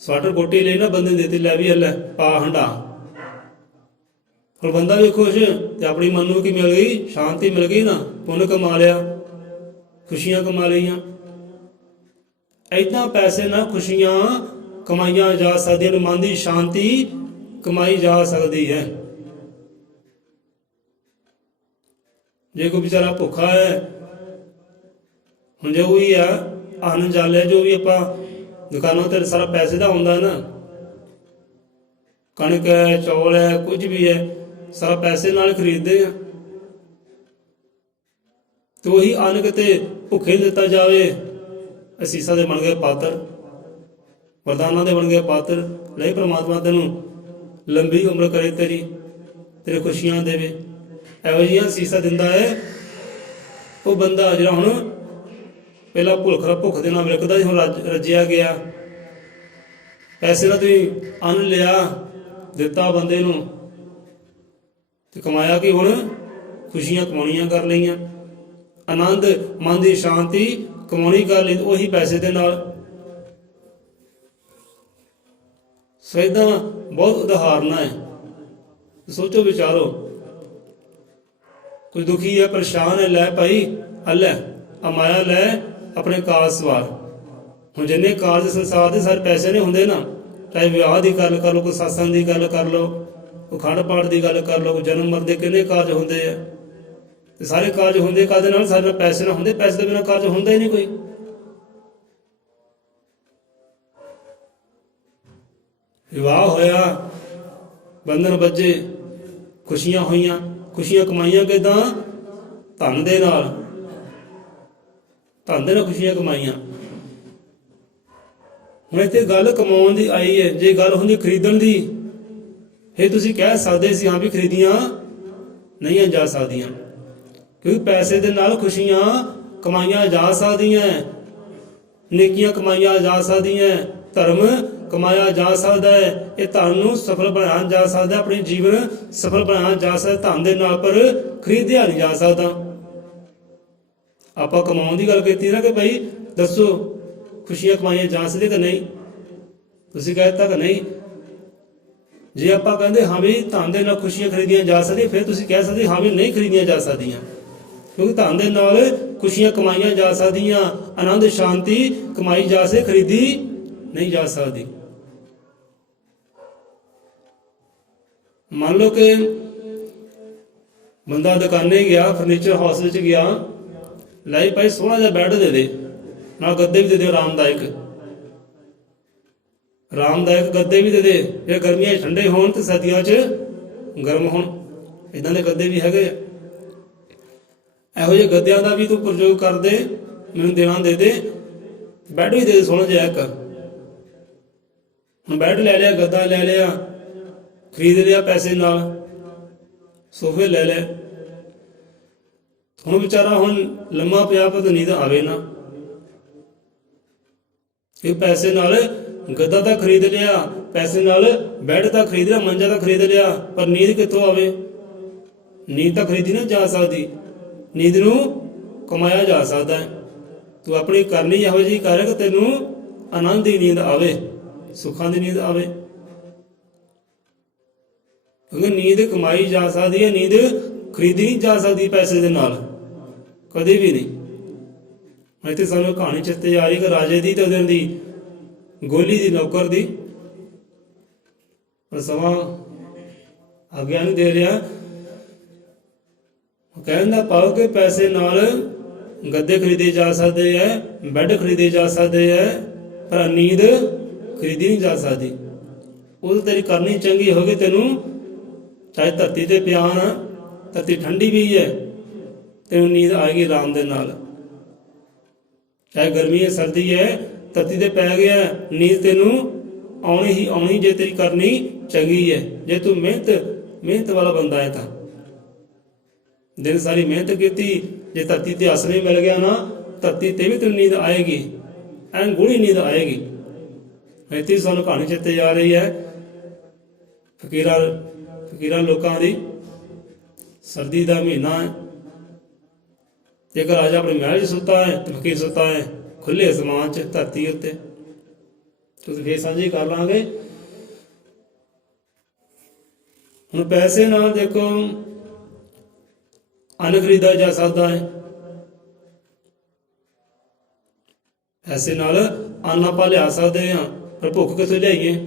ਸਵਾਟਰ ਕੋਟੀ ਲਈ ਨਾ ਬੰਦੇ ਦੇਤੀ, ਲੈ ਵੀ ਲੈ ਪਾ ਹੰਡਾ। ਹੁਣ ਬੰਦਾ ਵੀ ਖੁਸ਼ ਤੇ ਆਪਣੀ ਮਨ ਨੂੰ ਕੀ ਮਿਲ ਗਈ? ਸ਼ਾਂਤੀ ਮਿਲ ਗਈ ਨਾ, ਪੁੰਨ ਕਮਾ ਲਿਆ, ਖੁਸ਼ੀਆਂ ਕਮਾ ਲਈਆਂ। ਏਦਾਂ ਪੈਸੇ ਨਾਲ ਖੁਸ਼ੀਆਂ ਕਮਾਈਆਂ ਜਾ ਸਕਦੀਆਂ, ਮਨ ਦੀ ਸ਼ਾਂਤੀ ਕਮਾਈ ਜਾ ਸਕਦੀ ਹੈ। ਜੇ ਕੋਈ ਵਿਚਾਰਾ ਭੁੱਖਾ ਹੈ, ਹੁਣ ਜੋ ਵੀ ਆ ਅੰਨ ਜਾਲਿਆ, ਜੋ ਵੀ ਆਪਾਂ ਦੁਕਾਨਾਂ ਤੇ ਸਾਰਾ ਪੈਸੇ ਦਾ ਆਉਂਦਾ ਨਾ, ਕਣਕ ਹੈ, ਚੌਲ ਹੈ, ਕੁਝ ਵੀ ਹੈ, ਸਾਰਾ ਪੈਸੇ ਨਾਲ ਖਰੀਦਦੇ ਆ। ਤੇ ਉਹੀ ਅੰਨ ਕਿਤੇ ਭੁੱਖੇ ਦਿੱਤਾ ਜਾਵੇ, ਅਸੀਸਾਂ ਦੇ ਬਣ ਗਏ ਪਾਤਰ, ਵਰਦਾਨਾਂ ਦੇ ਬਣ ਗਏ ਪਾਤਰ। ਲੈ ਪ੍ਰਮਾਤਮਾ ਤੈਨੂੰ ਲੰਬੀ ਉਮਰ ਕਰੇ, ਤੇਰੇ ਖੁਸ਼ੀਆਂ ਦੇਵੇ। ਇਹੋ ਜਿਹੀਆਂ ਅਸੀਸਾਂ ਦਿੰਦਾ ਹੈ ਉਹ ਬੰਦਾ ਜਿਹੜਾ ਹੁਣ ਪਹਿਲਾਂ ਭੁੱਖ ਦੇ ਨਾਲ ਵਿਲਕਦਾ ਸੀ, ਹੁਣ ਰੱਜਿਆ ਗਿਆ। ਪੈਸੇ ਨਾਲ ਤੁਸੀਂ ਅੰਨ ਲਿਆ, ਦਿੱਤਾ ਬੰਦੇ ਨੂੰ, ਤੇ ਕਮਾਇਆ ਕਿ ਹੁਣ ਖੁਸ਼ੀਆਂ ਕਮਾਉਣੀਆਂ ਕਰ ਲਈਆਂ, ਆਨੰਦ, ਮਨ ਦੀ ਸ਼ਾਂਤੀ ਕਮਾਉਣੀ ਕਰ ਲਈ, ਉਹੀ ਪੈਸੇ ਦੇ ਨਾਲ। ਸੋ ਏਦਾਂ ਬਹੁਤ ਉਦਾਹਰਨਾਂ ਹੈ, ਸੋਚੋ ਵਿਚਾਰੋ। ਕੋਈ ਦੁਖੀ ਹੈ, ਪਰੇਸ਼ਾਨ ਹੈ, ਲੈ ਭਾਈ ਆ ਲੈ, ਆ ਮਾਇਆ ਲੈ, ਆਪਣੇ ਕਾਰਜ ਸਵਾਰ। ਹੁਣ ਜਿੰਨੇ ਕਾਰਜ ਸੰਸਾਰ ਦੇ ਸਾਰੇ ਪੈਸੇ ਨੇ ਹੁੰਦੇ ਨਾ, ਚਾਹੇ ਵਿਆਹ ਦੀ ਗੱਲ ਕਰ ਲਓ, ਕੋਈ ਸਤਸੰਗ ਦੀ ਗੱਲ ਕਰ ਲਓ, ਕੋਈ ਅਖੰਡ ਪਾਠ ਦੀ ਗੱਲ ਕਰ ਲਓ, ਕੋਈ ਜਨਮ ਮਰਨ ਦੇ ਕਿੰਨੇ ਕਾਰਜ ਹੁੰਦੇ ਆ, ਤੇ ਸਾਰੇ ਕਾਰਜ ਹੁੰਦੇ ਕਾਹਦੇ ਨਾਲ? ਸਾਡੇ ਪੈਸੇ ਨਾਲ ਹੁੰਦੇ, ਪੈਸੇ ਦੇ ਬਿਨਾਂ ਕਾਰਜ ਹੁੰਦਾ ਹੀ ਨਹੀਂ ਕੋਈ। ਵਿਵਾਹ ਹੋਇਆ, ਬੰਧਨ ਬੱਝੇ, ਖੁਸ਼ੀਆਂ ਹੋਈਆਂ, ਖੁਸ਼ੀਆਂ ਕਮਾਈਆਂ ਕਿੱਦਾਂ? ਧਨ ਦੇ ਨਾਲ, ਧਨ ਦੇ ਨਾਲ ਖੁਸ਼ੀਆਂ ਕਮਾਈਆਂ। ਹੁਣ ਇੱਥੇ ਗੱਲ ਕਮਾਉਣ ਦੀ ਆਈ ਹੈ, ਜੇ ਗੱਲ ਹੁੰਦੀ ਖਰੀਦਣ ਦੀ, ਫਿਰ ਤੁਸੀਂ ਕਹਿ ਸਕਦੇ ਸੀ ਹਾਂ ਵੀ ਖਰੀਦੀਆਂ ਨਹੀਂ ਜਾ ਸਕਦੀਆਂ। ਕਿਉਂਕਿ ਪੈਸੇ ਦੇ ਨਾਲ ਖੁਸ਼ੀਆਂ ਕਮਾਈਆਂ ਜਾ ਸਕਦੀਆਂ, ਨੇਕੀਆਂ ਕਮਾਈਆਂ ਜਾ ਸਕਦੀਆਂ, ਧਰਮ ਕਮਾਇਆ ਜਾ ਸਕਦਾ ਹੈ। ਇਹ ਧਨ ਨੂੰ ਸਫਲ ਬਣਾਇਆ ਜਾ ਸਕਦਾ, ਆਪਣੇ ਜੀਵਨ ਸਫਲ ਬਣਾਇਆ ਜਾ ਸਕਦਾ ਧਨ ਦੇ ਨਾਲ, ਪਰ ਖਰੀਦਿਆ ਨਹੀਂ ਜਾ ਸਕਦਾ। ਆਪਾਂ ਕਮਾਉਣ ਦੀ ਗੱਲ ਕੀਤੀ ਨਾ ਕਿ ਭਾਈ ਦੱਸੋ ਖੁਸ਼ੀਆਂ ਕਮਾਈਆਂ ਜਾ ਸਕਦੀਆਂ ਕਿ ਨਹੀਂ, ਤੁਸੀਂ ਕਹਿ ਦਿੱਤਾ ਕਿ ਨਹੀਂ। ਜੇ ਆਪਾਂ ਕਹਿੰਦੇ ਹਾਂ ਵੀ ਧਨ ਦੇ ਨਾਲ ਖੁਸ਼ੀਆਂ ਖਰੀਦੀਆਂ ਜਾ ਸਕਦੀਆਂ, ਫਿਰ ਤੁਸੀਂ ਕਹਿ ਸਕਦੇ ਹਾਂ ਵੀ ਨਹੀਂ ਖਰੀਦੀਆਂ ਜਾ ਸਕਦੀਆਂ, ਕਿਉਂਕਿ ਧਨ ਦੇ ਨਾਲ ਖੁਸ਼ੀਆਂ ਕਮਾਈਆਂ ਜਾ ਸਕਦੀਆਂ, ਆਨੰਦ ਸ਼ਾਂਤੀ ਕਮਾਈ ਜਾ ਸਕਦੀ, ਖਰੀਦੀ ਨਹੀਂ ਜਾ ਸਕਦੀ। ਮੰਨ ਲਓ ਕਿ ਬੰਦਾ ਦੁਕਾਨੇ ਗਿਆ, ਫਰਨੀਚਰ ਹਾਊਸ ਵਿੱਚ ਗਿਆ, ਲੈ ਭਾਈ ਸੋਹਣਾ ਜਿਹਾ ਬੈੱਡ ਦੇ ਦੇ, ਨਾਲ ਗੱਦੇ ਵੀ ਦੇ ਦੇ, ਆਰਾਮਦਾਇਕ ਗੱਦੇ ਵੀ ਦੇ ਦੇ, ਜੇ ਗਰਮੀਆਂ 'ਚ ਠੰਡੇ ਹੋਣ ਤੇ ਸਰਦੀਆਂ 'ਚ ਗਰਮ ਹੋਣ, ਇਦਾਂ ਦੇ ਗੱਦੇ ਵੀ ਹੈਗੇ ਆ। ਇਹੋ ਜਿਹੇ ਗੱਦਿਆਂ ਦਾ ਵੀ ਤੂੰ ਪ੍ਰਯੋਗ ਕਰ ਦੇ, ਮੈਨੂੰ ਦੇਣਾ ਦੇ ਦੇ, ਬੈੱਡ ਵੀ ਦੇ ਦੇ ਸੋਹਣਾ ਜਿਹਾ ਇੱਕ। ਹੁਣ ਬੈੱਡ ਲੈ ਲਿਆ, ਗੱਦਾ ਲੈ ਲਿਆ, ਖਰੀਦ ਲਿਆ ਪੈਸੇ ਨਾਲ, ਸੋਫੇ ਲੈ ਲਏ, ਹੁਣ ਵਿਚਾਰਾ ਹੁਣ ਲੰਮਾ ਪਿਆ ਪਰ ਨੀਂਦ ਆਵੇ ਨਾ। ਇਹ ਪੈਸੇ ਨਾਲ ਗੱਦਾ ਤਾਂ ਖਰੀਦ ਲਿਆ, ਪੈਸੇ ਨਾਲ ਬੈੱਡ ਤਾਂ ਖਰੀਦ ਲਿਆ, ਮੰਜਾ ਤਾਂ ਖਰੀਦ ਲਿਆ, ਪਰ ਨੀਂਦ ਕਿੱਥੋਂ ਆਵੇ? ਨੀਂਦ ਤਾਂ ਖਰੀਦੀ ਨਾ ਜਾ ਸਕਦੀ, ਨੀਂਦ ਨੂੰ ਕਮਾਇਆ ਜਾ ਸਕਦਾ ਹੈ। ਤੂੰ ਆਪਣੀ ਕਰਨੀ ਇਹੋ ਜਿਹੀ ਕਰ ਕਿ ਤੈਨੂੰ ਆਨੰਦ ਦੀ ਨੀਂਦ ਆਵੇ, ਸੁੱਖਾਂ ਦੀ ਨੀਂਦ ਆਵੇ। ਕਿਉਂਕਿ ਨੀਂਦ ਕਮਾਈ ਜਾ ਸਕਦੀ ਹੈ, ਨੀਂਦ ਖਰੀਦੀ ਨਹੀਂ ਜਾ ਸਕਦੀ ਪੈਸੇ ਦੇ ਨਾਲ, ਕਦੇ ਵੀ ਨਹੀਂ। ਇੱਥੇ ਸਾਨੂੰ ਕਹਾਣੀ ਚਿੱਤੇ ਆ ਰਹੀ ਕਿ ਰਾਜੇ ਦੀ ਤੇ ਉਹਦੇ ਦੀ ਗੋਲੀ ਦੀ ਨੌਕਰ ਦੀ, ਪਰ ਸਮਾਂ ਆਗਿਆ ਨਹੀਂ ਦੇ ਰਿਹਾ। ਕਹਿੰਦਾ ਪਾਓ ਕਿ ਪੈਸੇ ਨਾਲ ਗੱਦੇ ਖਰੀਦੇ ਜਾ ਸਕਦੇ ਹੈ, ਬੈੱਡ ਖਰੀਦੇ ਜਾ ਸਕਦੇ ਹੈ, ਪਰ ਨੀਂਦ ਖਰੀਦੀ ਨਹੀਂ ਜਾ ਸਕਦੀ। ਉਹ ਤੇਰੀ ਕਰਨੀ ਚੰਗੀ ਹੋਗੀ, ਤੈਨੂੰ ਚਾਹੇ ਧਰਤੀ ਤੇ ਪਿਆ ਨਾ, ਧਰਤੀ ਠੰਡੀ ਵੀ ਹੈ, ਤੈਨੂੰ ਨੀਂਦ ਆਏਗੀ ਆਰਾਮ ਦੇ ਨਾਲ। ਚਾਹੇ ਗਰਮੀ ਹੈ ਸਰਦੀ ਹੈ, ਧਰਤੀ ਤੇ ਪੈ ਗਿਆ, ਨੀਂਦ ਤੈਨੂੰ ਆਉਣੀ ਹੀ ਆਉਣੀ, ਜੇ ਤੇਰੀ ਕਰਨੀ ਚੰਗੀ ਹੈ, ਜੇ ਤੂੰ ਮਿਹਨਤ ਵਾਲਾ ਬੰਦਾ ਹੈ ਤਾਂ। ਦਿਨ ਸਾਰੀ ਮਿਹਨਤ ਕੀਤੀ, ਜੇ ਧਰਤੀ ਤੇ ਆਸਰੇ ਮਿਲ ਗਿਆ ਨਾ, ਧਰਤੀ ਤੇ ਵੀ ਤੈਨੂੰ ਨੀਂਦ ਆਏਗੀ, ਐਨ ਗੂੜੀ ਨੀਂਦ ਆਏਗੀ। ਇੱਥੇ ਸਾਨੂੰ ਕਹਾਣੀ ਚਿੱਤੇ ਜਾ ਰਹੀ ਹੈ ਫਕੀਰਾਂ ਲੋਕਾਂ ਦੀ। ਸਰਦੀ ਦਾ ਮਹੀਨਾ ਹੈ, ਇੱਕ ਰਾਜਾ ਆਪਣੇ ਮਹਿਲ 'ਚ ਸੁੱਤਾ ਹੈ ਤੇ ਫਕੀਰ ਸੁੱਤਾ ਹੈ ਖੁੱਲੇ ਅਸਮਾਨ 'ਚ, ਧਰਤੀ ਉੱਤੇ। ਤੁਸੀਂ ਫੇਰ ਸਾਂਝੀ ਕਰ ਲਾਂਗੇ। ਹੁਣ ਪੈਸੇ ਨਾਲ ਦੇਖੋ ਅੰਨ ਖਰੀਦਾ ਜਾ ਸਕਦਾ ਹੈ, ਪੈਸੇ ਨਾਲ ਅੰਨ ਆਪਾਂ ਲਿਆ ਸਕਦੇ ਹਾਂ, ਪਰ ਭੁੱਖ ਕਿੱਥੋਂ ਲਿਆਈਏ?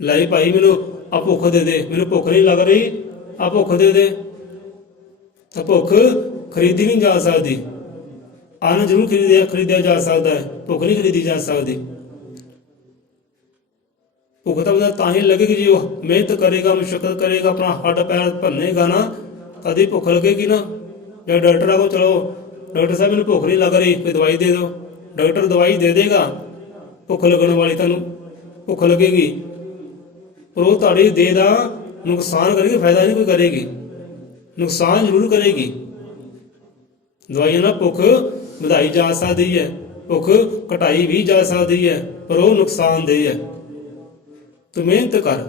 ਲੈ ਭਾਈ ਮੈਨੂੰ ਆ ਭੁੱਖ ਦੇ ਦੇ, ਮੈਨੂੰ ਭੁੱਖ ਨਹੀਂ ਲੱਗ ਰਹੀ, ਆ ਭੁੱਖ ਦੇ ਦੇ। ਤਾਂ ਭੁੱਖ ਖਰੀਦੀ ਨਹੀਂ ਜਾ ਸਕਦੀ। ਅੰਨ ਜ਼ਰੂਰ ਖਰੀਦਿਆ ਜਾ ਸਕਦਾ ਹੈ, ਭੁੱਖ ਨਹੀਂ ਖਰੀਦੀ ਜਾ ਸਕਦੀ। ਭੁੱਖ ਤਾਂ ਬੰਦਾ ਤਾਂ ਹੀ ਲੱਗੇਗੀ ਜੇ ਉਹ ਮਿਹਨਤ ਕਰੇਗਾ, ਮੁਸ਼ੱਕਤ ਕਰੇਗਾ, ਆਪਣਾ ਹੱਡ ਪੈਰ ਭੰਨੇਗਾ ਨਾ, ਕਦੇ ਭੁੱਖ ਲੱਗੇਗੀ ਨਾ। ਜਾਂ ਡਾਕਟਰ ਕੋਲ ਚਲੋ, ਡਾਕਟਰ ਸਾਹਿਬ ਮੈਨੂੰ ਭੁੱਖ ਨਹੀਂ ਲੱਗ ਰਹੀ, ਕੋਈ ਦਵਾਈ ਦੇ ਦਿਓ, ਡਾਕਟਰ ਦਵਾਈ ਦੇ ਦੇਗਾ, ਭੁੱਖ ਲੱਗਣ ਵਾਲੀ ਤੁਹਾਨੂੰ ਭੁੱਖ ਲੱਗੇਗੀ, ਪਰ ਉਹ ਤੁਹਾਡੀ ਦੇਹ ਦਾ ਨੁਕਸਾਨ ਕਰੇਗੀ, ਫਾਇਦਾ ਨਹੀਂ ਕੋਈ ਕਰੇਗੀ, ਨੁਕਸਾਨ ਜ਼ਰੂਰ ਕਰੇਗੀ। ਦਵਾਈਆਂ ਨਾਲ ਭੁੱਖ ਵਧਾਈ ਜਾ ਸਕਦੀ ਹੈ, ਭੁੱਖ ਘਟਾਈ ਵੀ ਜਾ ਸਕਦੀ ਹੈ, ਪਰ ਉਹ ਨੁਕਸਾਨਦੇਹ ਹੈ। ਤੂੰ ਮਿਹਨਤ ਕਰ,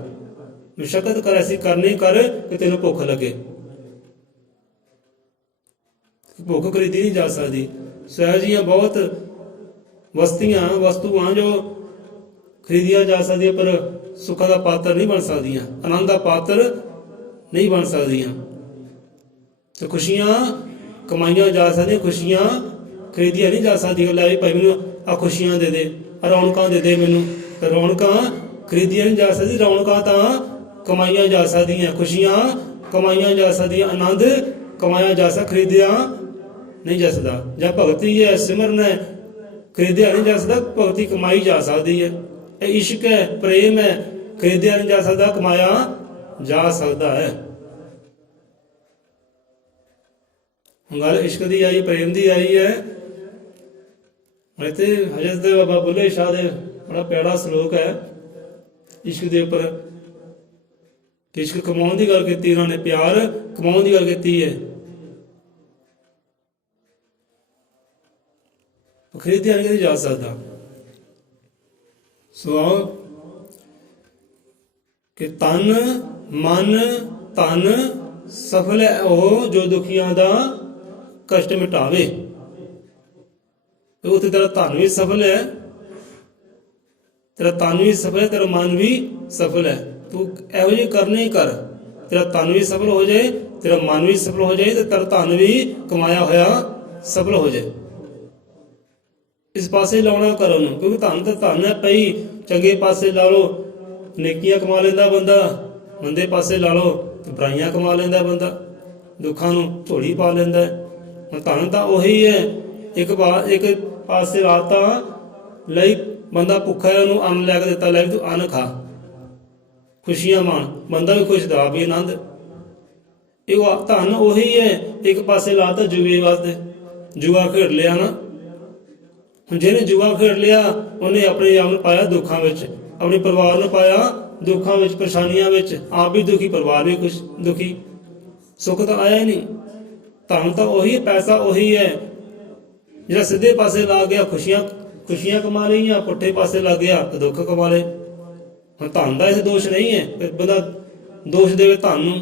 ਮੁਸ਼ੱਕਤ ਕਰ, ਐਸੀ ਕਰਨੀ ਕਰ ਕਿ ਤੈਨੂੰ ਭੁੱਖ ਲੱਗੇ। ਭੁੱਖ ਖਰੀਦੀ ਨਹੀਂ ਜਾ ਸਕਦੀ। ਸੋ ਇਹੋ ਜਿਹੀਆਂ ਬਹੁਤ ਵਸਤੂਆਂ ਜੋ ਖਰੀਦੀਆਂ ਜਾ ਸਕਦੀਆਂ, ਪਰ ਸੁੱਖਾਂ ਦਾ ਪਾਤਰ ਨਹੀਂ ਬਣ ਸਕਦੀਆਂ, ਆਨੰਦ ਦਾ ਪਾਤਰ ਨਹੀਂ ਬਣ ਸਕਦੀਆਂ। ਤੇ ਖੁਸ਼ੀਆਂ ਕਮਾਈਆਂ ਜਾ ਸਕਦੀਆਂ, ਖੁਸ਼ੀਆਂ ਖਰੀਦੀਆਂ ਨਹੀਂ ਜਾ ਸਕਦੀਆਂ। ਲੈ ਭਾਈ ਮੈਨੂੰ ਆ ਖੁਸ਼ੀਆਂ ਦੇ ਦੇ, ਰੌਣਕਾਂ ਦੇ ਦੇ ਮੈਨੂੰ, ਤੇ ਰੌਣਕਾਂ ਖਰੀਦੀਆਂ ਨਹੀਂ ਜਾ ਸਕਦੀ। ਰੌਣਕਾਂ ਤਾਂ ਕਮਾਈਆਂ ਜਾ ਸਕਦੀਆਂ, ਖੁਸ਼ੀਆਂ ਕਮਾਈਆਂ ਜਾ ਸਕਦੀਆਂ, ਆਨੰਦ ਕਮਾਇਆ ਜਾ ਸਕਦਾ, ਖਰੀਦਿਆ ਨਹੀਂ ਜਾ ਸਕਦਾ। ਜਾਂ ਭਗਤੀ ਹੈ, ਸਿਮਰਨ ਹੈ, ਖਰੀਦਿਆ ਨਹੀਂ ਜਾ ਸਕਦਾ, ਭਗਤੀ ਕਮਾਈ ਜਾ ਸਕਦੀ ਹੈ। ਇਹ ਇਸ਼ਕ ਹੈ, ਪ੍ਰੇਮ ਹੈ, ਖਰੀਦਿਆ ਨਹੀਂ ਜਾ ਸਕਦਾ, ਕਮਾਇਆ ਜਾ ਸਕਦਾ ਹੈ। ਹੁਣ ਗੱਲ ਇਸ਼ਕ ਦੀ ਆਈ, ਪ੍ਰੇਮ ਦੀ ਆਈ ਹੈ। ਇੱਥੇ ਹਜ਼ਰਤ ਬਾਬਾ ਬੁੱਲੇ ਸ਼ਾਹ ਦੇ ਬੜਾ ਪਿਆਰਾ ਸਲੋਕ ਹੈ ਇਸ਼ਕ ਦੇ ਉੱਪਰ। ਕਿਸ਼ਕ ਕਮਾਉਣ ਦੀ ਗੱਲ ਕੀਤੀ ਉਹਨਾਂ ਨੇ, ਪਿਆਰ ਕਮਾਉਣ ਦੀ ਗੱਲ ਕੀਤੀ ਹੈ। ਵੱਖਰੀ ਧਿਆਨ ਨਹੀਂ ਜਾ ਸਕਦਾ। ਸੋ ਆਓ ਕਿ ਤਨ ਮਨ ਧਨ ਸਫਲ ਹੈ ਉਹ ਜੋ ਦੁਖੀਆਂ ਦਾ ਕਸ਼ਟ ਮਿਟਾਵੇ। ਉੱਥੇ ਤੇਰਾ ਧਨ ਵੀ ਸਫਲ ਹੈ, ਤੇਰਾ ਤਨ ਵੀ ਸਫਲ ਹੈ, ਤੇਰਾ ਮਨ ਵੀ ਸਫਲ ਹੈ। ਤੂੰ ਇਹੋ ਜਿਹੇ ਕਰਨੇ ਹੀ ਕਰ, ਤੇਰਾ ਤਨ ਵੀ ਸਫਲ ਹੋ ਜਾਏ, ਤੇਰਾ ਮਨ ਵੀ ਸਫਲ ਹੋ ਜਾਏ, ਤੇ ਤੇਰਾ ਧਨ ਵੀ ਕਮਾਇਆ ਹੋਇਆ ਸਫਲ ਹੋ ਜਾਏ। ਇਸ ਪਾਸੇ ਲਾਉਣਾ ਕਰ ਉਹਨੂੰ, ਕਿਉਂਕਿ ਧਨ ਤਾਂ ਧਨ ਹੈ ਪਈ। ਚੰਗੇ ਪਾਸੇ ਲਾ ਲਓ ਨੇਕੀਆਂ ਕਮਾ ਲੈਂਦਾ ਬੰਦਾ, ਮੰਦੇ ਪਾਸੇ ਲਾ ਲਓ ਤੇ ਬੁਰਾਈਆਂ ਕਮਾ ਲੈਂਦਾ ਬੰਦਾ, ਦੁੱਖਾਂ ਨੂੰ ਝੋਲੀ ਪਾ ਲੈਂਦਾ ਹੈ। ਧਨ ਤਾਂ ਉਹੀ ਹੈ, ਇੱਕ ਪਾਸੇ ਰਾਤਾਂ ਲਈ ਬੰਦਾ ਭੁੱਖਾ ਹੈ, ਉਹਨੂੰ ਅੰਨ ਲੈ ਕੇ ਦਿੱਤਾ, ਲੈ ਤੂੰ ਅੰਨ ਖਾ, ਖੁਸ਼ੀਆਂ ਮਾਣ, ਬੰਦਾ ਵੀ ਖੁਸ਼ ਦਾ ਵੀ ਆਨੰਦ। ਇਹ ਧਨ ਉਹੀ ਹੈ, ਇੱਕ ਪਾਸੇ ਲਾਤਾ ਜੂਏ ਵਾਸਤੇ, ਜੂਆ ਖੇਡ ਲਿਆ ਨਾ। ਹੁਣ ਜਿਹਨੇ ਜੂਆ ਖੇਡ ਲਿਆ ਉਹਨੇ ਆਪਣੇ ਆਪ ਨੂੰ ਪਾਇਆ ਦੁੱਖਾਂ ਵਿੱਚ, ਆਪਣੇ ਪਰਿਵਾਰ ਨੂੰ ਪਾਇਆ ਦੁੱਖਾਂ ਵਿੱਚ, ਪਰੇਸ਼ਾਨੀਆਂ ਵਿੱਚ, ਆਪ ਵੀ ਦੁਖੀ, ਪਰਿਵਾਰ ਵੀ ਕੁਛ ਦੁਖੀ, ਸੁੱਖ ਤਾਂ ਆਇਆ ਹੀ ਨਹੀਂ। ਧਨ ਤਾਂ ਉਹੀ ਹੈ, ਪੈਸਾ ਉਹੀ ਹੈ ਜਿਹੜਾ ਸਿੱਧੇ ਪਾਸੇ ਲਾ ਗਿਆ ਖੁਸ਼ੀਆਂ ਕਮਾ ਲਈਆਂ, ਪੁੱਠੇ ਪਾਸੇ ਲੱਗ ਗਿਆ ਤਾਂ ਦੁੱਖ ਕਮਾ ਲਏ। ਹੁਣ ਧਨ ਦਾ ਇਹ ਦੋਸ਼ ਨਹੀਂ ਹੈ, ਫਿਰ ਬੰਦਾ ਦੋਸ਼ ਦੇਵੇ ਧਨ ਨੂੰ,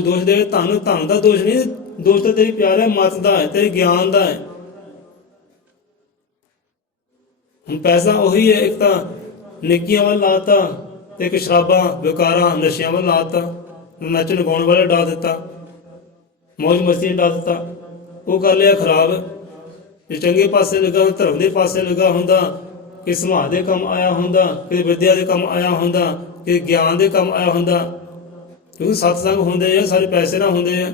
ਦੋਸ਼ ਦੇਵੇ ਧਨ ਦਾ ਦੋਸ਼ ਨਹੀਂ, ਦੋਸ਼ ਤਾਂ ਤੇਰੀ ਪਿਆਰ ਹੈ, ਮਤ ਦਾ ਹੈ, ਤੇਰੇ ਗਿਆਨ ਦਾ ਹੈ। ਹੁਣ ਪੈਸਾ ਉਹੀ ਹੈ, ਇੱਕ ਤਾਂ ਨੇਕੀਆਂ ਵੱਲ ਲਾਤਾ ਤੇ ਇੱਕ ਸ਼ਰਾਬਾਂ ਵਿਕਾਰਾਂ ਨਸ਼ਿਆਂ ਵੱਲ ਲਾਤਾ, ਨੱਚਣ ਗਾਉਣ ਵਾਲੇ ਡਾ ਦਿੱਤਾ, ਮੌਜ ਮਸਤੀ ਡਾ ਦਿੱਤਾ, ਉਹ ਕਰ ਲਿਆ ਖਰਾਬ। ਜੇ ਚੰਗੇ ਪਾਸੇ ਲੱਗਾ, ਧਰਮ ਦੇ ਪਾਸੇ ਲੱਗਾ ਹੁੰਦਾ, ਕਿ ਸਮਾਜ ਦੇ ਕੰਮ ਆਇਆ ਹੁੰਦਾ, ਕਿ ਵਿਦਿਆ ਦੇ ਕੰਮ ਆਇਆ ਹੁੰਦਾ, ਕਿ ਗਿਆਨ ਦੇ ਕੰਮ ਆਇਆ ਹੁੰਦਾ। ਕਿਉਂਕਿ ਸਤਸੰਗ ਹੁੰਦੇ ਆ, ਸਾਰੇ ਪੈਸੇ ਨਾਲ ਹੁੰਦੇ ਆ।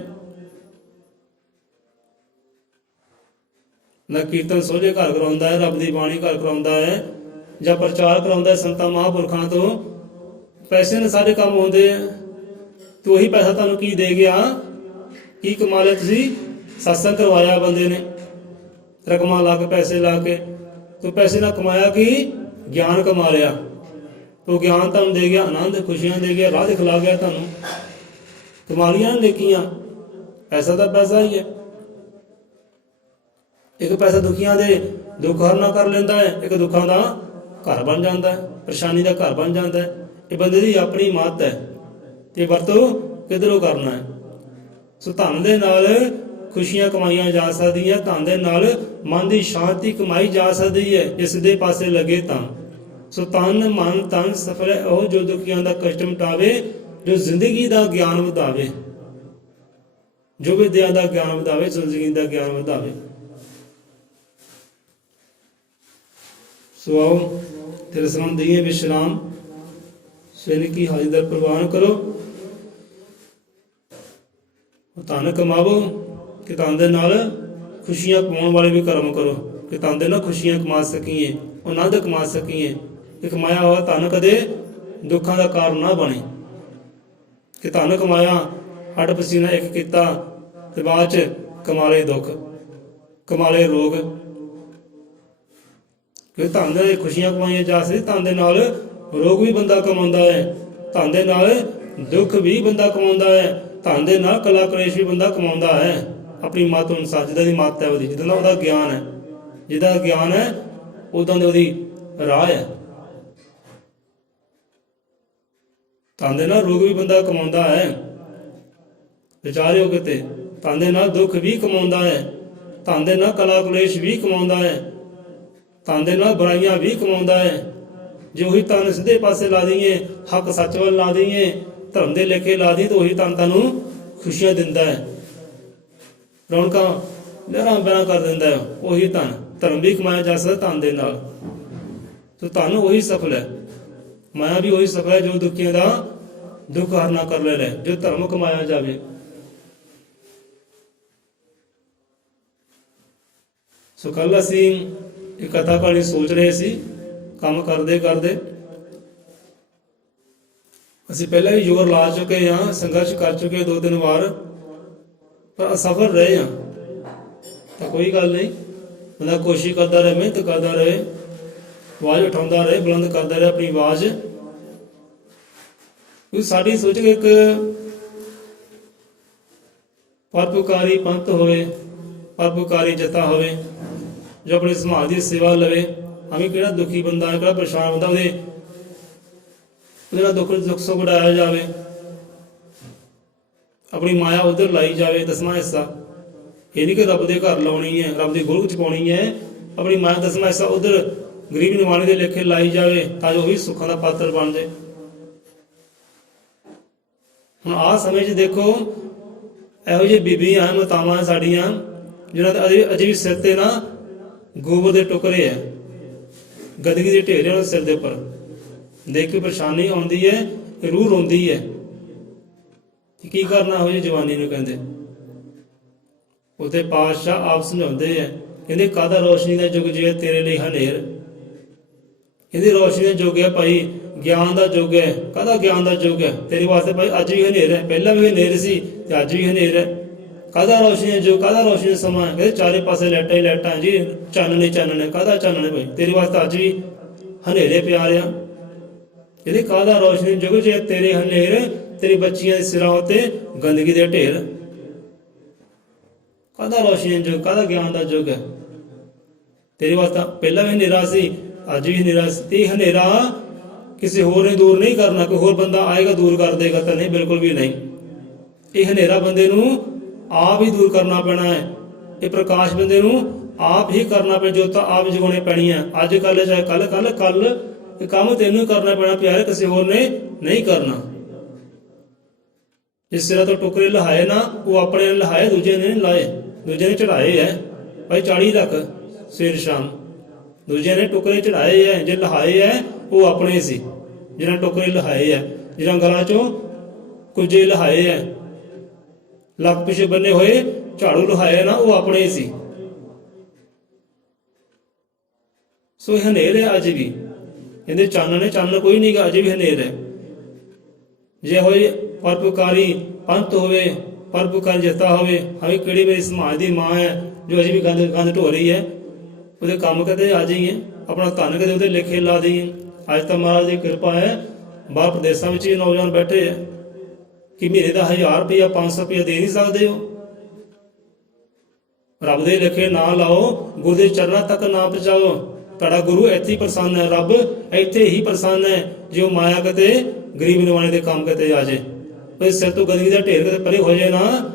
ਨਾ ਕੀਰਤਨ ਸੋਝੇ ਘਰ ਕਰਾਉਂਦਾ ਹੈ, ਰੱਬ ਦੀ ਬਾਣੀ ਘਰ ਕਰਾਉਂਦਾ ਹੈ, ਜਾਂ ਪ੍ਰਚਾਰ ਕਰਾਉਂਦਾ ਹੈ ਸੰਤਾਂ ਮਹਾਂਪੁਰਖਾਂ ਤੋਂ, ਪੈਸੇ ਨਾਲ ਸਾਰੇ ਕੰਮ ਹੁੰਦੇ ਆ। ਤੇ ਉਹੀ ਪੈਸਾ ਤੁਹਾਨੂੰ ਕੀ ਦੇ ਗਿਆ, ਕੀ ਕਮਾ ਲਿਆ ਤੁਸੀਂ? ਸਤਸੰਗ ਕਰਵਾਇਆ ਬੰਦੇ ਨੇ, ਰਕਮਾਂ ਲਾ ਕੇ, ਪੈਸੇ ਲਾ ਕੇ, ਤੂੰ ਪੈਸੇ ਨਾਲ ਕਮਾਇਆ ਕੀ? ਗਿਆਨ ਕਮਾ ਲਿਆ। ਉਹ ਗਿਆਨ ਤੁਹਾਨੂੰ ਦੇ ਗਿਆ ਆਨੰਦ, ਖੁਸ਼ੀਆਂ ਦੇ ਗਿਆ, ਰਾਹ ਦਿਖਲਾ ਗਿਆ ਤੁਹਾਨੂੰ, ਕਮਾ ਲੀਆਂ ਨੇਕੀਆਂ। ਪੈਸਾ ਤਾਂ ਪੈਸਾ ਹੀ ਹੈ। ਇੱਕ ਪੈਸਾ ਦੁਖੀਆਂ ਦੇ ਦੁੱਖ ਹਰਨਾ ਕਰ ਲੈਂਦਾ ਹੈ, ਇੱਕ ਦੁੱਖਾਂ ਦਾ ਘਰ ਬਣ ਜਾਂਦਾ ਹੈ, ਪਰੇਸ਼ਾਨੀ ਦਾ ਘਰ ਬਣ ਜਾਂਦਾ ਹੈ। ਇਹ ਬੰਦੇ ਦੀ ਆਪਣੀ ਮੱਤ ਹੈ ਤੇ ਵਰਤੋਂ ਕਿੱਧਰੋਂ ਕਰਨਾ ਹੈ। ਸੋ ਧਨ ਦੇ ਨਾਲ ਖੁਸ਼ੀਆਂ ਕਮਾਈਆਂ ਜਾ ਸਕਦੀਆਂ, ਧਨ ਦੇ ਨਾਲ ਮਨ ਦੀ ਸ਼ਾਂਤੀ ਕਮਾਈ ਜਾ ਸਕਦੀ ਹੈ ਜੇ ਸਿੱਧੇ ਪਾਸੇ ਲੱਗੇ ਤਾਂ। ਸੋ ਤਨ ਮਨ ਧਨ ਸਫਲ ਹੈ ਉਹ ਜੋ ਦੁਖੀਆਂ ਦਾ ਕਸ਼ਟ ਮਿਟਾਵੇ, ਜੋ ਜ਼ਿੰਦਗੀ ਦਾ ਗਿਆਨ ਵਧਾਵੇ, ਜੋ ਵਿਦਿਆ ਦਾ ਗਿਆਨ ਵਧਾਵੇ, ਜ਼ਿੰਦਗੀ ਦਾ ਗਿਆਨ ਵਧਾਵੇ। ਸੋ ਆਓ ਤੇਰੇ ਸਾਹਮਣੇ ਦਈਏ ਵਿਸ਼ਰਾਮ। ਸਵੇਰ ਕੀ ਹਾਜ਼ਰ ਪ੍ਰਵਾਨ ਕਰੋ, ਧਨ ਕਮਾਵੋ ਕਿ ਧਨ ਦੇ ਨਾਲ ਖੁਸ਼ੀਆਂ ਕਮਾਉਣ ਵਾਲੇ ਵੀ ਕਰਮ ਕਰੋ, ਕਿ ਧਨ ਦੇ ਨਾਲ ਖੁਸ਼ੀਆਂ ਕਮਾ ਸਕੀਏ, ਆਨੰਦ ਕਮਾ ਸਕੀਏ। ਕਿ ਕਮਾਇਆ ਹੋਇਆ ਧਨ ਕਦੇ ਦੁੱਖਾਂ ਦਾ ਕਾਰਨ ਨਾ ਬਣੇ। ਕਿ ਧਨ ਕਮਾਇਆ, ਹੱਡ ਪਸੀਨਾ ਇੱਕ ਕੀਤਾ ਤੇ ਬਾਅਦ ਚ ਕਮਾ ਲਏ ਦੁੱਖ, ਕਮਾ ਲਏ ਰੋਗ। ਕਿ ਧਨ ਦੇ ਖੁਸ਼ੀਆਂ ਕਮਾਈਆਂ ਜਾ ਸਕਦੀ, ਧਨ ਦੇ ਨਾਲ ਰੋਗ ਵੀ ਬੰਦਾ ਕਮਾਉਂਦਾ ਹੈ, ਧਨ ਦੇ ਨਾਲ ਦੁੱਖ ਵੀ ਬੰਦਾ ਕਮਾਉਂਦਾ ਹੈ, ਧਨ ਦੇ ਨਾਲ ਕਲਾ ਕਲੇਸ਼ ਵੀ ਬੰਦਾ ਕਮਾਉਂਦਾ ਹੈ। ਆਪਣੀ ਮੱਤ ਅਨੁਸਾਰ, ਜਿੱਦਾਂ ਦੀ ਮੱਤ ਹੈ ਉਹਦੀ, ਜਿੱਦਾਂ ਦਾ ਉਹਦਾ ਗਿਆਨ ਹੈ, ਜਿਹਦਾ ਗਿਆਨ ਹੈ ਉਦਾਂ ਦੀ ਉਹਦੀ ਰਾਹ ਹੈ। ਧਨ ਦੇ ਨਾਲ ਰੋਗ ਵੀ ਬੰਦਾ ਕਮਾਉਂਦਾ ਹੈ, ਵਿਚਾਰਿਓ ਕਿਤੇ। ਧਨ ਦੇ ਨਾਲ ਦੁੱਖ ਵੀ ਕਮਾਉਂਦਾ ਹੈ, ਧਨ ਦੇ ਨਾਲ ਕਲਾ ਕਲੇਸ਼ ਵੀ ਕਮਾਉਂਦਾ ਹੈ, ਧਨ ਦੇ ਨਾਲ ਬੁਰਾਈਆਂ ਵੀ ਕਮਾਉਂਦਾ ਹੈ। ਜੇ ਉਹੀ ਧਨ ਸਿੱਧੇ ਪਾਸੇ ਲਾ ਦਈਏ, ਹੱਕ ਸੱਚ ਵੱਲ ਲਾ ਦਈਏ, ਧਰਮ ਦੇ ਲੇਖੇ ਲਾ ਦਈਏ, ਤਾਂ ਉਹੀ ਧਨ ਤੁਹਾਨੂੰ ਖੁਸ਼ੀਆਂ ਦਿੰਦਾ ਹੈ, ਰੌਣਕਾਂ ਲਹਿਰਾਂ ਬਹਿਰਾਂ ਕਰ ਦਿੰਦਾ ਹੈ। ਉਹੀ ਧਨ, ਧਰਮ ਵੀ ਕਮਾਇਆ ਜਾ ਸਕਦਾ ਧਨ ਦੇ ਨਾਲ। ਸੋ ਧਨ ਉਹੀ ਸਫਲ ਹੈ, ਮਾਇਆ ਵੀ ਉਹੀ ਸਫਲ ਹੈ ਜੋ ਦੁਖੀਆਂ ਦਾ ਦੁੱਖ ਹਰਨਾ ਕਰ ਲੈ, ਜੋ ਧਰਮ ਕਮਾਇਆ ਜਾਵੇ। ਸੋ ਕੱਲ ਅਸੀਂ ਇਹ ਕਥਾ ਕਹਾਣੀ ਸੋਚ ਰਹੇ ਸੀ, ਕੰਮ ਕਰਦੇ ਕਰਦੇ ਅਸੀਂ ਪਹਿਲਾਂ ਵੀ ਜ਼ੋਰ ਲਾ ਚੁੱਕੇ ਹਾਂ, ਸੰਘਰਸ਼ ਕਰ ਚੁੱਕੇ 2-3 ਵਾਰ, ਪਰ ਅਸਫਲ ਰਹੇ ਹਾਂ। ਤਾਂ ਕੋਈ ਗੱਲ ਨਹੀਂ, ਬੰਦਾ ਕੋਸ਼ਿਸ਼ ਕਰਦਾ ਰਹੇ, ਮਿਹਨਤ ਕਰਦਾ ਰਹੇ, आवाज उठाता रहे, बुलंद करता रहे अपनी आवाज। साड़ी सोच के एक परोपकारी पंत होवे, परोपकारी जता होवे जो अपने समाज की सेवा लवे। हमें किहड़ा दुखी बंदा है, किहड़ा परेशान बंदा, ਉਹਦੇ दुख सुख उड़ाया जाए, अपनी माया उधर लाई जाए। 10वां हिस्सा ये नहीं कि रब के घर लानी है, रब की गुरु च पानी है, अपनी माया 10वां हिस्सा उधर गरीब निवाणे के लेखे लाई जाए ताकि वही सुखों का पात्र बन जाए। ਹੁਣ ਆਹ ਸਮੇਂ 'ਚ ਦੇਖੋ ਇਹੋ ਜਿਹੀ ਬੀਬੀਆਂ ਮਾਤਾਵਾਂ ਸਾਡੀਆਂ ਜਿਨ੍ਹਾਂ ਦੇ ਅਜੇ ਵੀ ਸਿਰ ਤੇ ਨਾ ਗੋਬਰ ਦੇ ਟੁਕੜੇ ਹੈ, ਗੰਦਗੀ ਦੇ ਢੇਰ ਉਹਨਾਂ ਸਿਰ ਦੇ ਉੱਪਰ। ਦੇਖ ਕੇ ਪਰੇਸ਼ਾਨੀ ਆਉਂਦੀ ਹੈ, ਰੂਹ ਰੋਂਦੀ ਹੈ ਕਿ ਕੀ ਕਰਨਾ ਇਹੋ ਜਿਹੀ ਜਵਾਨੀ ਨੂੰ। ਕਹਿੰਦੇ ਉੱਥੇ ਪਾਤਸ਼ਾਹ ਆਪ ਸਮਝਾਉਂਦੇ ਹੈ, ਕਹਿੰਦੇ ਕਾਹਦਾ ਰੋਸ਼ਨੀ ਦਾ ਯੁੱਗ ਜੇ ਤੇਰੇ ਲਈ ਹਨੇਰ। ਕਹਿੰਦੀ ਰੋਸ਼ਨੀ ਦਾ ਯੁੱਗ ਹੈ ਭਾਈ, ਗਿਆਨ ਦਾ ਯੁੱਗ ਹੈ। ਕਾਹਦਾ ਗਿਆਨ ਦਾ ਯੁੱਗ ਹੈ ਤੇਰੇ ਵਾਸਤੇ ਭਾਈ? ਅੱਜ ਵੀ ਹਨੇਰ ਹੈ, ਪਹਿਲਾਂ ਵੀ ਹਨੇਰ ਸੀ ਤੇ ਅੱਜ ਵੀ ਹਨੇਰ ਹੈ। ਕਾਹਦਾ ਰੋਸ਼ਨੀ ਦਾ ਯੁੱਗ, ਕਾਹਦਾ ਰੋਸ਼ਨੀ ਦਾ ਸਮਾਂ? ਕਹਿੰਦੇ ਚਾਰੇ ਪਾਸੇ ਲਾਈਟਾਂ ਹੀ ਲਾਈਟਾਂ ਜੀ, ਚਾਨਣੇ ਚਾਨਣੇ। ਕਾਹਦਾ ਚਾਨਣੇ ਭਾਈ? ਤੇਰੇ ਵਾਸਤੇ ਅੱਜ ਵੀ ਹਨੇਰੇ ਪਿਆ ਰਿਹਾ। ਕਹਿੰਦੇ ਕਾਹਦਾ ਰੋਸ਼ਨੀ ਦਾ ਯੁੱਗ ਜੇ ਤੇਰੇ ਹਨੇਰ, ਤੇਰੀ ਬੱਚੀਆਂ ਦੇ ਸਿਰਾਂ ਉੱਤੇ ਗੰਦਗੀ ਦੇ ਢੇਰ। ਕਾਹਦਾ ਰੋਸ਼ਨੀ ਦਾ ਯੁੱਗ, ਕਾਹਦਾ ਗਿਆਨ ਦਾ ਯੁੱਗ ਹੈ ਤੇਰੇ ਵਾਸਤੇ? ਪਹਿਲਾਂ ਵੀ ਹਨੇਰਾ ਸੀ, ਅੱਜ ਵੀ ਹਨੇਰਾ ਸੀ। ਤੇ ਹਨੇਰਾ ਕਿਸੇ ਹੋਰ ਨੇ ਦੂਰ ਨਹੀਂ ਕਰਨਾ, ਕੋਈ ਹੋਰ ਬੰਦਾ ਆਏਗਾ ਦੂਰ ਕਰ ਦੇਗਾ ਤਾਂ ਨਹੀਂ, ਬਿਲਕੁਲ ਵੀ ਨਹੀਂ। ਇਹ ਹਨੇਰਾ ਬੰਦੇ ਨੂੰ ਆਪ ਹੀ ਦੂਰ ਕਰਨਾ ਪੈਣਾ ਹੈ। ਇਹ ਪ੍ਰਕਾਸ਼ ਬੰਦੇ ਨੂੰ ਆਪ ਹੀ ਕਰਨਾ ਪੈਣਾ, ਜੋਤਾਂ ਆਪ ਜਗਾਉਣੇ ਪੈਣੀਆਂ। ਅੱਜ ਕੱਲ ਚਾਹੇ ਕੱਲ ਇਹ ਕੰਮ ਤੈਨੂੰ ਕਰਨਾ ਪੈਣਾ ਪਿਆਰੇ, ਕਿਸੇ ਹੋਰ ਨੇ ਨਹੀਂ ਕਰਨਾ। ਜਿਸ ਸਿਰਾਂ ਤੋਂ ਟੁਕੜੇ ਲਹਾਏ ਨਾ, ਉਹ ਆਪਣੇ ਨੇ ਲਹਾਏ, ਦੂਜੇ ਨੇ ਨਹੀਂ ਲਾਏ। ਦੂਜੇ ਨੇ ਚੜਾਏ ਹੈ ਭਾਈ 40 ਲੱਖ ਸਵੇਰ ਸ਼ਾਮ। ਦੂਜੇ ਨੇ ਟੁਕੜੇ ਚੜਾਏ ਹੈ, ਜੇ ਲਹਾਏ ਹੈ ਉਹ ਆਪਣੇ ਸੀ ਜਿਹਨਾਂ ਟੋਕਰੇ ਲਹਾਏ ਹੈ, ਜਿਹਨਾਂ ਗਲਾਂ ਚੋਂ ਕੁਝੇ ਲਹਾਏ ਹੈ, ਲੱਕ ਪਿਛੇ ਬੰਨੇ ਹੋਏ ਝਾੜੂ ਲਹਾਏ ਨਾ, ਉਹ ਆਪਣੇ ਸੀ। ਸੋ ਇਹ ਹਨੇਰ ਹੈ ਅੱਜ ਵੀ। ਕਹਿੰਦੇ ਚਾਨਣ ਚਾਨਣ ਕੋਈ ਨਹੀਂ ਗਾ, ਅਜੇ ਵੀ ਹਨੇਰ ਹੈ। ਜੇ ਹੋਏ ਪਰਉਪਕਾਰੀ ਪੰਥ ਹੋਵੇ, ਪਰਉਪਕਾਰੀ ਜਤਾ ਹੋਵੇ। ਹਵੇਂ ਕਿਹੜੀ ਮੇਰੀ ਸਮਾਜ ਦੀ ਮਾਂ ਹੈ ਜੋ ਅਜੇ ਵੀ ਗੰਦ ਢੋ ਰਹੀ ਹੈ, ਉਹਦੇ ਕੰਮ ਕਦੇ ਆ ਜਾਈਏ, ਆਪਣਾ ਧਨ ਕਦੇ ਉਹਦੇ ਲੇਖੇ ਲਾ ਦਈਏ। ਅੱਜ ਤਾਂ ਮਹਾਰਾਜ ਦੀ ਕਿਰਪਾ ਹੈ, ਬਾਹਰ ਪ੍ਰਦੇਸ਼ਾਂ ਵਿੱਚ ਹੀ ਨੌਜਵਾਨ ਬੈਠੇ ਹੈ ਕਿ ਮਹੀਨੇ ਦਾ 1000 ਰੁਪਇਆ 500 ਰੁਪਇਆ ਦੇ ਨਹੀਂ ਸਕਦੇ ਹੋ। ਰੱਬ ਦੇ ਲੇਖੇ ਨਾ ਲਾਓ, ਗੁਰੂ ਦੇ ਚਰਨਾਂ ਤੱਕ ਨਾ ਪਹੁੰਚਾਓ। ਤੁਹਾਡਾ ਗੁਰੂ ਇੱਥੇ ਹੀ ਪ੍ਰਸੰਨ ਹੈ, ਰੱਬ ਇੱਥੇ ਹੀ ਪ੍ਰਸੰਨ ਹੈ। ਜੇ ਉਹ ਮਾਇਆ ਕਿਤੇ ਗਰੀਬ ਨਿਵਾਣੇ ਦੇ ਕੰਮ ਕਿਤੇ ਆ ਜਾਏ, ਉਹ ਸਿਰ ਤੋਂ ਗੰਦਗੀ ਦਾ ਢੇਰ ਕਿਤੇ ਪਰੇ ਹੋ ਜਾਏ ਨਾ,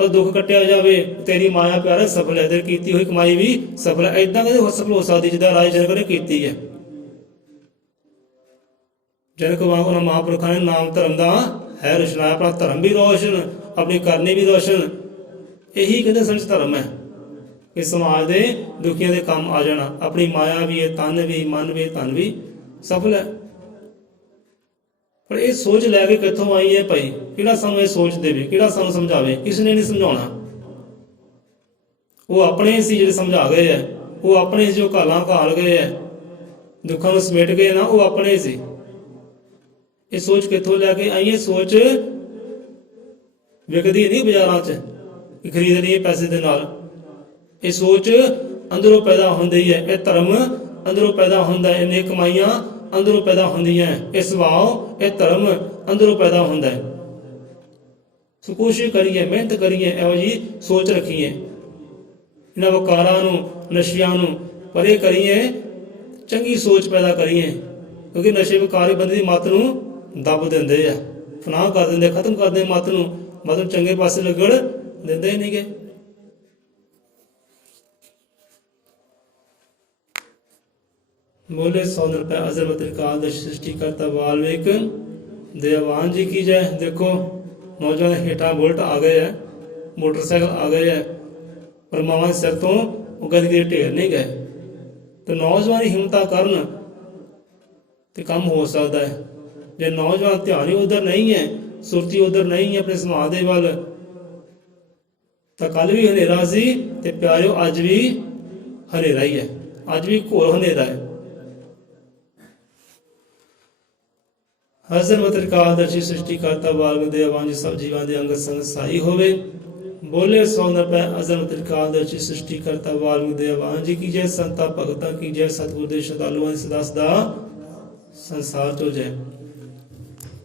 ਉਹ ਦੁੱਖ ਕੱਟਿਆ ਜਾਵੇ। ਤੇਰੀ ਮਾਇਆ ਪਿਆਰਾ ਸਫਲ ਹੈ, ਤੇਰੀ ਕੀਤੀ ਹੋਈ ਕਮਾਈ ਵੀ ਸਫਲ ਹੈ। ਏਦਾਂ ਕਦੇ ਸਫਲ ਹੋ ਸਕਦੀ ਜਿੱਦਾਂ ਰਾਜ ਜਨਕ ਨੇ ਕੀਤੀ ਹੈ। ਜਨਕ ਵਾਂਗ ਉਹਨਾਂ ਮਹਾਂਪੁਰਖਾਂ ਨੇ ਨਾਮ ਧਰਮ ਦਾ ਹੈ ਰੋਸ਼ਨਾਇਆ, ਆਪਣਾ ਧਰਮ ਵੀ ਰੋਸ਼ਨ, ਆਪਣੀ ਕਰਨੀ ਵੀ ਰੋਸ਼ਨ। ਇਹੀ ਕਹਿੰਦੇ ਸੱਚ ਧਰਮ ਹੈ ਕਿ ਸਮਾਜ ਦੇ ਦੁਖੀਆਂ ਦੇ ਕੰਮ ਆ ਜਾਣਾ। ਆਪਣੀ ਮਾਇਆ ਵੀ ਹੈ, ਤਨ ਵੀ, ਮਨ ਵੀ, ਧਨ ਵੀ ਸਫਲ ਹੈ। ਪਰ ਇਹ ਸੋਚ ਲੈ ਕੇ ਕਿੱਥੋਂ ਆਈ ਹੈ ਭਾਈ? ਕਿਹੜਾ ਸਾਨੂੰ ਇਹ ਸੋਚ ਦੇਵੇ, ਕਿਹੜਾ ਸਾਨੂੰ ਸਮਝਾਵੇ? ਕਿਸ ਨੇ ਨਹੀਂ ਸਮਝਾਉਣਾ। ਉਹ ਆਪਣੇ ਸੀ ਜਿਹੜੇ ਸਮਝਾ ਗਏ ਹੈ, ਉਹ ਆਪਣੇ ਸੀ ਜੋ ਘਾਲਾਂ ਘਾਲ ਗਏ ਹੈ, ਦੁੱਖਾਂ ਨੂੰ ਸਮੇਟ ਗਏ ਨਾ, ਉਹ ਆਪਣੇ ਸੀ। ਇਹ ਸੋਚ ਕਿੱਥੋਂ ਲੈ ਕੇ ਆਈ? ਇਹ ਸੋਚ ਵਿਕਦੀ ਨਹੀਂ ਬਾਜ਼ਾਰਾਂ 'ਚ, ਖਰੀਦ ਰਹੀ ਹੈ ਪੈਸੇ ਦੇ ਨਾਲ। ਇਹ ਸੋਚ ਅੰਦਰੋਂ ਪੈਦਾ ਹੁੰਦੀ ਹੈ। ਇਹ ਧਰਮ ਅੰਦਰੋਂ ਪੈਦਾ ਹੁੰਦਾ ਹੈ। ਇਹ ਕਮਾਈਆਂ ਅੰਦਰੋਂ ਪੈਦਾ ਹੁੰਦੀਆਂ। ਇਹ ਸੁਭਾਅ, ਇਹ ਧਰਮ ਅੰਦਰੋਂ ਪੈਦਾ ਹੁੰਦਾ ਹੈ। ਸੋ ਕੋਸ਼ਿਸ਼ ਕਰੀਏ, ਮਿਹਨਤ ਕਰੀਏ, ਇਹੋ ਜਿਹੀ ਸੋਚ ਰੱਖੀਏ। ਇਹਨਾਂ ਵਕਾਰਾਂ ਨੂੰ, ਨਸ਼ਿਆਂ ਨੂੰ ਪਰੇ ਕਰੀਏ, ਚੰਗੀ ਸੋਚ ਪੈਦਾ ਕਰੀਏ। ਕਿਉਂਕਿ ਨਸ਼ੇ ਵਿਕਾਰ ਬੰਦੇ ਦੀ ਮੱਤ ਨੂੰ ਦੱਬ ਦਿੰਦੇ ਆ, ਫਨਾਹ ਕਰ ਦਿੰਦੇ, ਖਤਮ ਕਰਦੇ ਮੱਤ ਨੂੰ। ਮਤਲਬ ਚੰਗੇ ਪਾਸੇ ਲੱਗਣ ਦਿੰਦੇ ਨਹੀਂ ਗੇ। बोले 100 रुपये अजरवत एकादश सृष्टि करता वाल्मीक दयावान जी की जय। देखो नौजवान हेठा बुलट आ गए है, मोटरसाइकिल आ गए है, पर मावा सिर तो गंदगी ढेर नहीं गए। तो नौजवान हिम्मत करन तो काम हो सकता है। जे नौजवान ध्यान ही उधर नहीं है, सुरती उधर नहीं है अपने समाज के वाल, तो कल भी हनेरा सी ते प्यारिओ अज भी हनेरा ही है, अज भी घोर हनेरा है। हजरत एकादशी सृष्टि करता वाल्मीकि दयावान जी सब जीवां दे अंग संग साई होवे। बोले सौ न पै अजन त्रिकालदर्शी सृष्टि करता वाल्मीकि दयावान जी की जय, संता भगतां की जय, सतगुरु दे श्रद्धालुआं दी सदा सदा संसार तो जय।